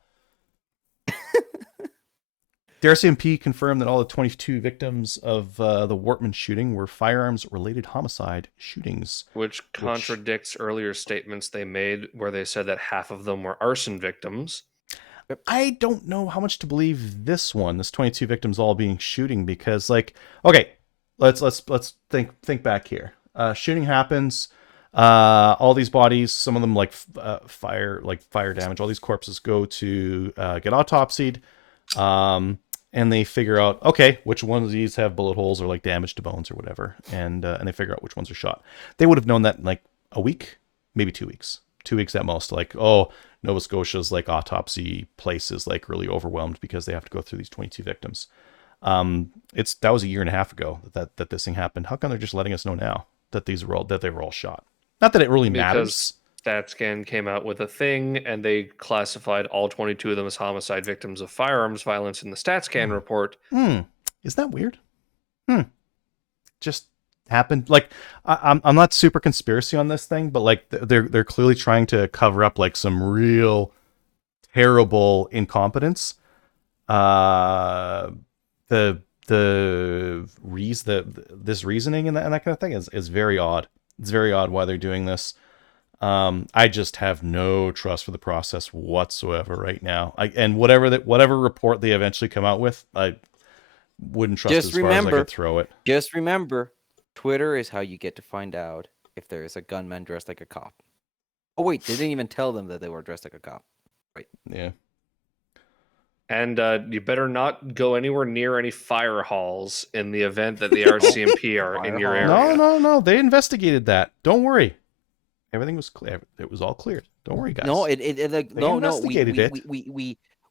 The RCMP confirmed that all the 22 victims of the Wortman shooting were firearms-related homicide shootings. which contradicts earlier statements they made where they said that half of them were arson victims. I don't know how much to believe this 22 victims all being shooting, because like, okay, let's think back here. Shooting happens, all these bodies, some of them fire damage, all these corpses go to get autopsied, and they figure out, okay, which ones of these have bullet holes or like damage to bones or whatever, and they figure out which ones are shot. They would have known that in like a week, maybe 2 weeks. 2 weeks at most. Like, oh, Nova Scotia's like autopsy place is like really overwhelmed because they have to go through these 22 victims. That was a year and a half ago that this thing happened. How come they're just letting us know now that they were all shot? Not that it really matters. Because StatsCan came out with a thing, and they classified all 22 of them as homicide victims of firearms violence in the StatsCan report. Is that weird? Just happened. Like I'm not super conspiracy on this thing, but like they're clearly trying to cover up like some real terrible incompetence. This reasoning and that kind of thing is very odd. It's very odd why they're doing this. I just have no trust for the process whatsoever right now. And whatever report they eventually come out with, I wouldn't trust as far as I could throw it. Just remember, Twitter is how you get to find out if there is a gunman dressed like a cop. Oh wait, they didn't even tell them that they were dressed like a cop. Right. Yeah. And you better not go anywhere near any fire halls in the event that the RCMP are in your area. No. They investigated that. Don't worry. Everything was clear. It was all cleared. Don't worry, guys. No,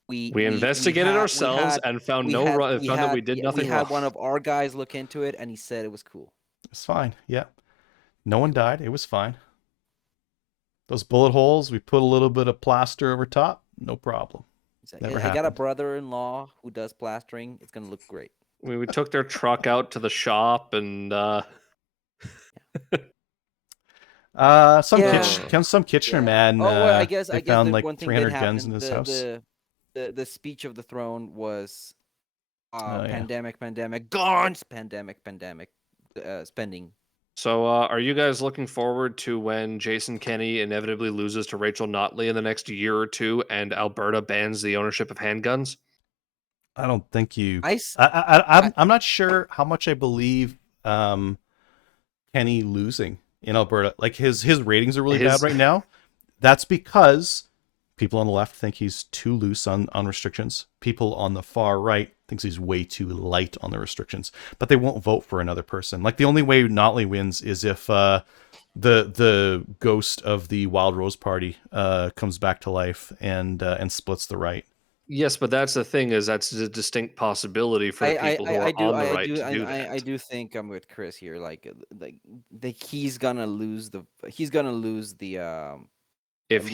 We investigated ourselves and found that we did nothing We had wrong. one of our guys look into it, and he said it was cool. It's fine. Yeah. No one died. It was fine. Those bullet holes, we put a little bit of plaster over top. No problem. I got a brother-in-law who does plastering. It's going to look great. We took their truck out to the shop and... some Kitchener man. I guess found like one thing 300 that guns in his house. The speech of the throne was Yeah. pandemic, guns, pandemic, spending. So are you guys looking forward to when Jason Kenney inevitably loses to Rachel Notley in the next year or two and Alberta bans the ownership of handguns? I don't think you... I'm not sure how much I believe Kenny losing in Alberta. Like his ratings are really bad right now. That's because people on the left think he's too loose on restrictions. People on the far right thinks he's way too light on the restrictions. But they won't vote for another person. Like the only way Notley wins is if the ghost of the Wild Rose Party comes back to life and splits the right. Yes, but that's the thing, is that's a distinct possibility for the people who are on the right to do that. I do think I'm with Chris here. Like he's gonna lose the if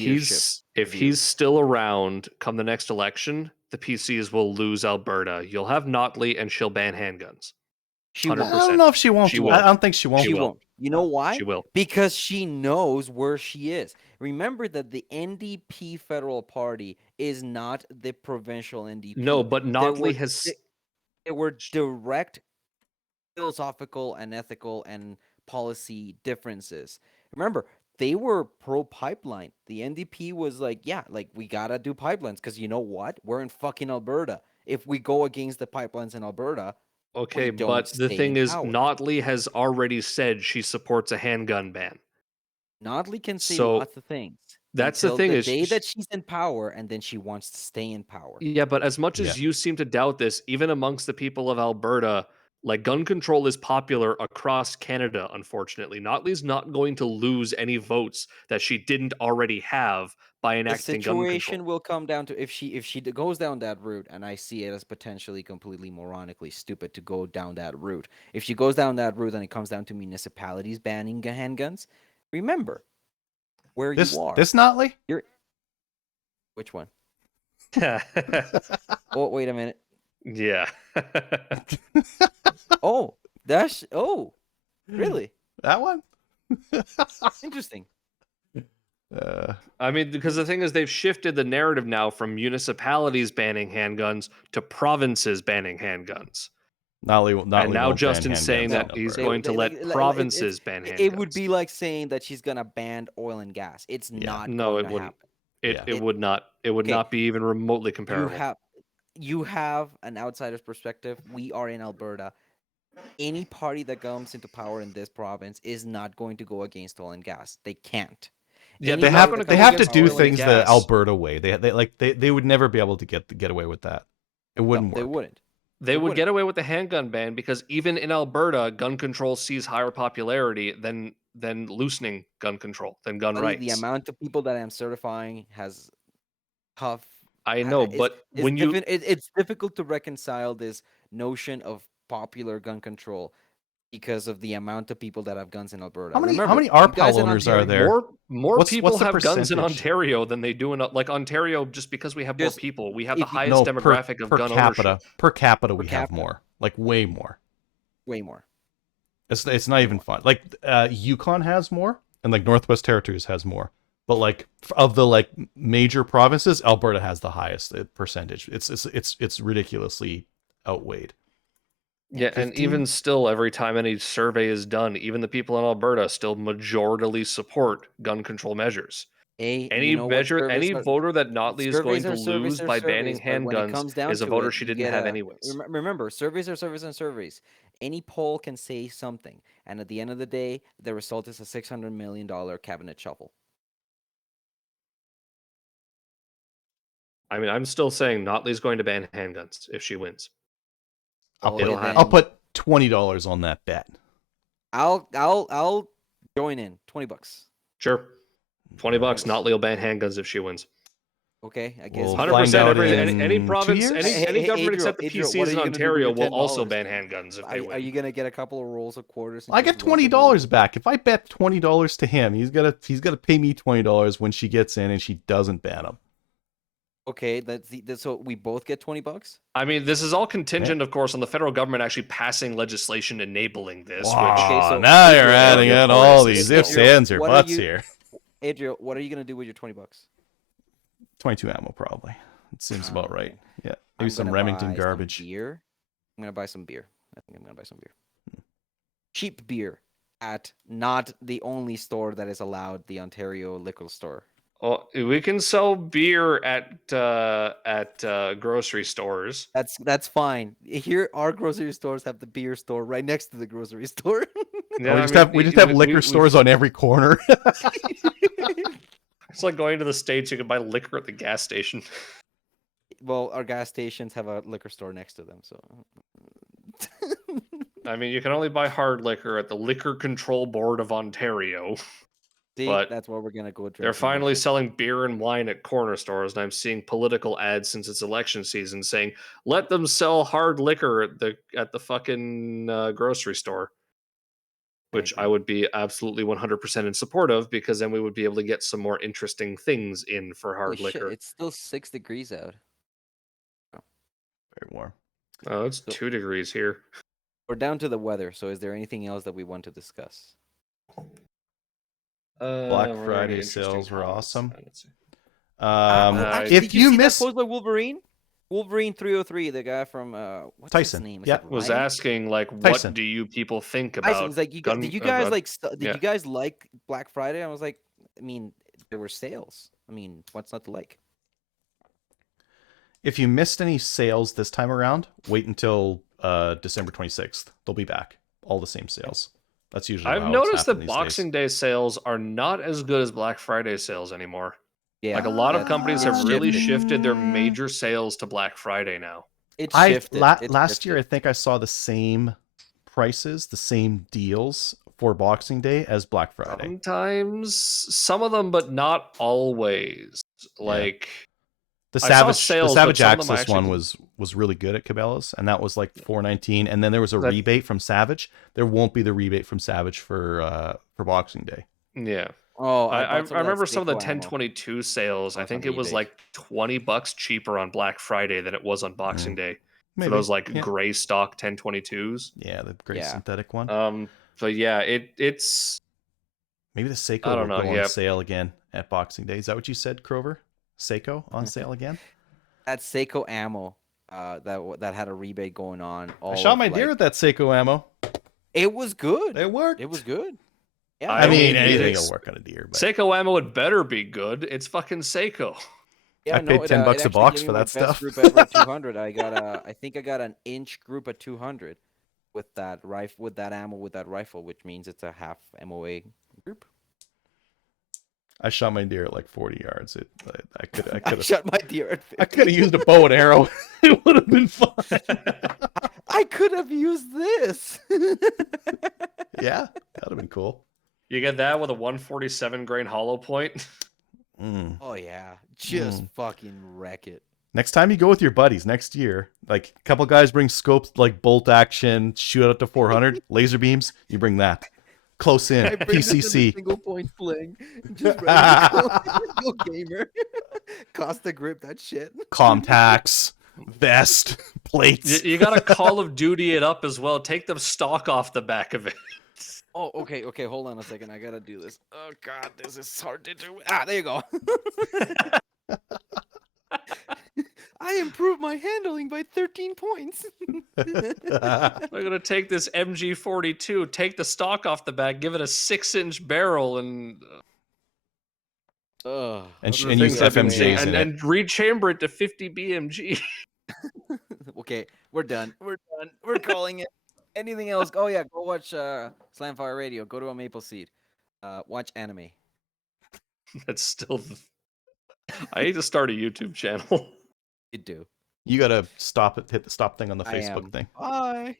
he's still around come the next election, the PCs will lose Alberta. You'll have Notley and she'll ban handguns. She won't. I don't know if she won't. I don't think she won't. She won't. You know why? She will. Because she knows where she is. Remember that the NDP federal party is not the provincial NDP. No, but Notley there were direct philosophical and ethical and policy differences. Remember, they were pro-pipeline. The NDP was like, yeah, like we gotta do pipelines because you know what? We're in fucking Alberta. If we go against the pipelines in Alberta, okay, but the thing is, Notley has already said she supports a handgun ban. Notley can say lots of things. That's the thing, the day that she's in power, and then she wants to stay in power. Yeah, but as much as you seem to doubt this, even amongst the people of Alberta, like gun control is popular across Canada, unfortunately. Notley's not going to lose any votes that she didn't already have by enacting gun control. The situation will come down to if she goes down that route, and I see it as potentially completely moronically stupid to go down that route. If she goes down that route and it comes down to municipalities banning handguns, remember where you are. This Notley? Which one? Oh, wait a minute. Yeah. Really? That one? Interesting. I mean, because the thing is, they've shifted the narrative now from municipalities banning handguns to provinces banning handguns. Notley and now Justin's saying that he's going to let provinces ban handguns. It would be like saying that she's gonna ban oil and gas. It's not. No, it wouldn't. It would not. It would not be even remotely comparable. You have an outsider's perspective. We are in Alberta. Any party that comes into power in this province is not going to go against oil and gas. They can't. Yeah, they have to do things the Alberta way. They would never be able to get away with that. It wouldn't work. They wouldn't. They would get away with the handgun ban because even in Alberta, gun control sees higher popularity than loosening gun control, than gun rights. The amount of people that I'm certifying has tough I know, but when you it's difficult to reconcile this notion of popular gun control because of the amount of people that have guns in Alberta. How many Remember, you RPAL guys in owners are Ontario- there? more What's people the have guns in percentage? Ontario than they do in like Ontario. Just because we have more Just people, we have the if you- highest No, demographic of per gun capita. ownership. Per capita, Per we have capita. more. Like way more. Way more. It's not even fun. Like Yukon has more, and like Northwest Territories has more. But like of the like major provinces, Alberta has the highest percentage. It's ridiculously outweighed. Yeah, and 15? even still, every time any survey is done, even the people in Alberta still majoritarily support gun control measures. Any You know what, any surveys are- voter that Notley is going surveys to are surveys lose are by banning surveys, but when it handguns comes down is a to voter it, she you didn't get have a- anyways. Remember, surveys are surveys and surveys. Any poll can say something, and at the end of the day, the result is a $600 million cabinet shuffle. I mean, I'm still saying Notley's going to ban handguns if she wins. I'll It'll put, happen. I'll put $20 on that bet. I'll join in. $20. Sure. $20. Nice. Notley will ban handguns if she wins. Okay, I guess. We'll if you- 100%. find out Any in 2 province, years? any government Adriel, except the Adriel, what PCs are in you gonna do with Ontario your will also $10? ban handguns if they Are win. you gonna get a couple of rolls of quarters? and I get just rub them in? $20 back. If I bet $20 to him, he's gotta pay me $20 when she gets in and she doesn't ban him. Okay, so we both get $20. I mean, this is all contingent, of course, on the federal government actually passing legislation enabling this. Which Okay, so now you're Adriel, adding Adriel, in all Adriel, these ifs, Adriel, ands, or what are buts you- here. Adriel, what are you gonna do with your $20? 22 ammo, probably. It seems about right. Okay. Yeah, maybe I'm some gonna Remington buy some garbage. beer. I'm gonna buy some beer. I think I'm gonna buy some beer. Cheap beer at not the only store that is allowed, the Ontario liquor store. well, we can sell beer at grocery stores. That's fine. Here, our grocery stores have the beer store right next to the grocery store. Yeah, we I just mean, have liquor stores on every corner. It's like going to the States. You can buy liquor at the gas station. Well, our gas stations have a liquor store next to them, so. I mean, you can only buy hard liquor at the Liquor Control Board of Ontario. See, But that's where we're gonna go. They're drink finally some selling beer and wine at corner stores, and I'm seeing political ads since it's election season saying, "Let them sell hard liquor at the fucking grocery store," which I agree. would be absolutely 100% in support of, because then we would be able to get some more interesting things in for hard Holy shit, liquor. it's still 6 degrees out. Very warm. Oh, it's So- 2 degrees here. We're down to the weather, so is there anything else that we want to discuss? Black Were there Friday any interesting sales were comments? awesome. Let's see. Actually, If did you see miss that post by Wolverine 303, the guy from what's Tyson, his name? Is yeah. it Was Ryan? asking like, Tyson. what do you people think Tyson, about? he's like, did you guys did you guys like Black Friday? I was like, I mean, there were sales. I mean, what's not to like? if you missed any sales this time around, wait until December 26th. They'll be back. All the same sales. That's usually I've how noticed it's that happened these Boxing Day sales are not as good as Black Friday sales anymore. Yeah, Like a lot of that's- companies it's have really shifted. shifted their major sales to Black Friday now. It's I shifted. It's last year I shifted. think I saw the same prices, the same deals for Boxing Day as Black Friday. Sometimes, some of them, but not always. Like The I saw Savage sales, the but Savage some of them I Access actually one didn't- was really good at Cabela's, and that was like $4.19. And then there was a That- rebate from Savage. There won't be the rebate from Savage for Boxing Day. yeah. Oh, I bought some of that remember some of the Seiko ammo. 1022 sales. I That's think on it was rebate. like $20 cheaper on Black Friday than it was on Boxing Day Maybe. for those like yeah. gray stock 1022s. Yeah, the gray Yeah. synthetic one. But yeah, it's Maybe the Seiko I will don't know, go yeah. on sale again at Boxing Day. Is that what you said, Crover? Seiko on sale again? That Seiko ammo, that had a rebate going on. I shot my deer with that Seiko ammo. It was good. It worked. It was good. Yeah, I I mean, mean, anything it's- will work on a deer. But Seiko ammo. It better be good. It's fucking Seiko. yeah. I paid $10 a actually box gave me for my that best stuff. Group ever at 200. I think I got an inch group at 200 with that rifle, with that ammo, with that rifle, which means it's a half MOA group. I shot my deer at like 40 yards. I could I have shot my deer at 50. I could have used a bow and arrow. It would have been fun. I could have used this. Yeah, that'd have been cool. You get that with a 147 grain hollow point. Mm. Oh yeah, just fucking wreck it. Next time you go with your buddies next year, like a couple guys bring scopes like bolt action, shoot out to 400, laser beams, you bring that. Close in, I bring this in the PCC. single point fling. Just ready to go. Go gamer. Costa grip that shit. Comtax, vest, plates. You got to Call of Duty it up as well. Take the stock off the back of it. Oh, okay, okay. Hold on a second. I gotta do this. Oh God, this is hard to do. Ah, there you go. I improved my handling by 13 points. We're gonna take this MG42, take the stock off the back, give it a 6-inch barrel, and Ugh. And other use things I've been FMJs seeing, in it. and rechamber it to 50 BMG. Okay, we're done. We're done. We're calling it. Anything else? Oh yeah, go watch Slamfire Radio. Go to a Maple Seed. Watch anime. That's still. I need to start a YouTube channel. You do. You gotta stop it, hit the stop thing on the I Facebook am. thing. Bye.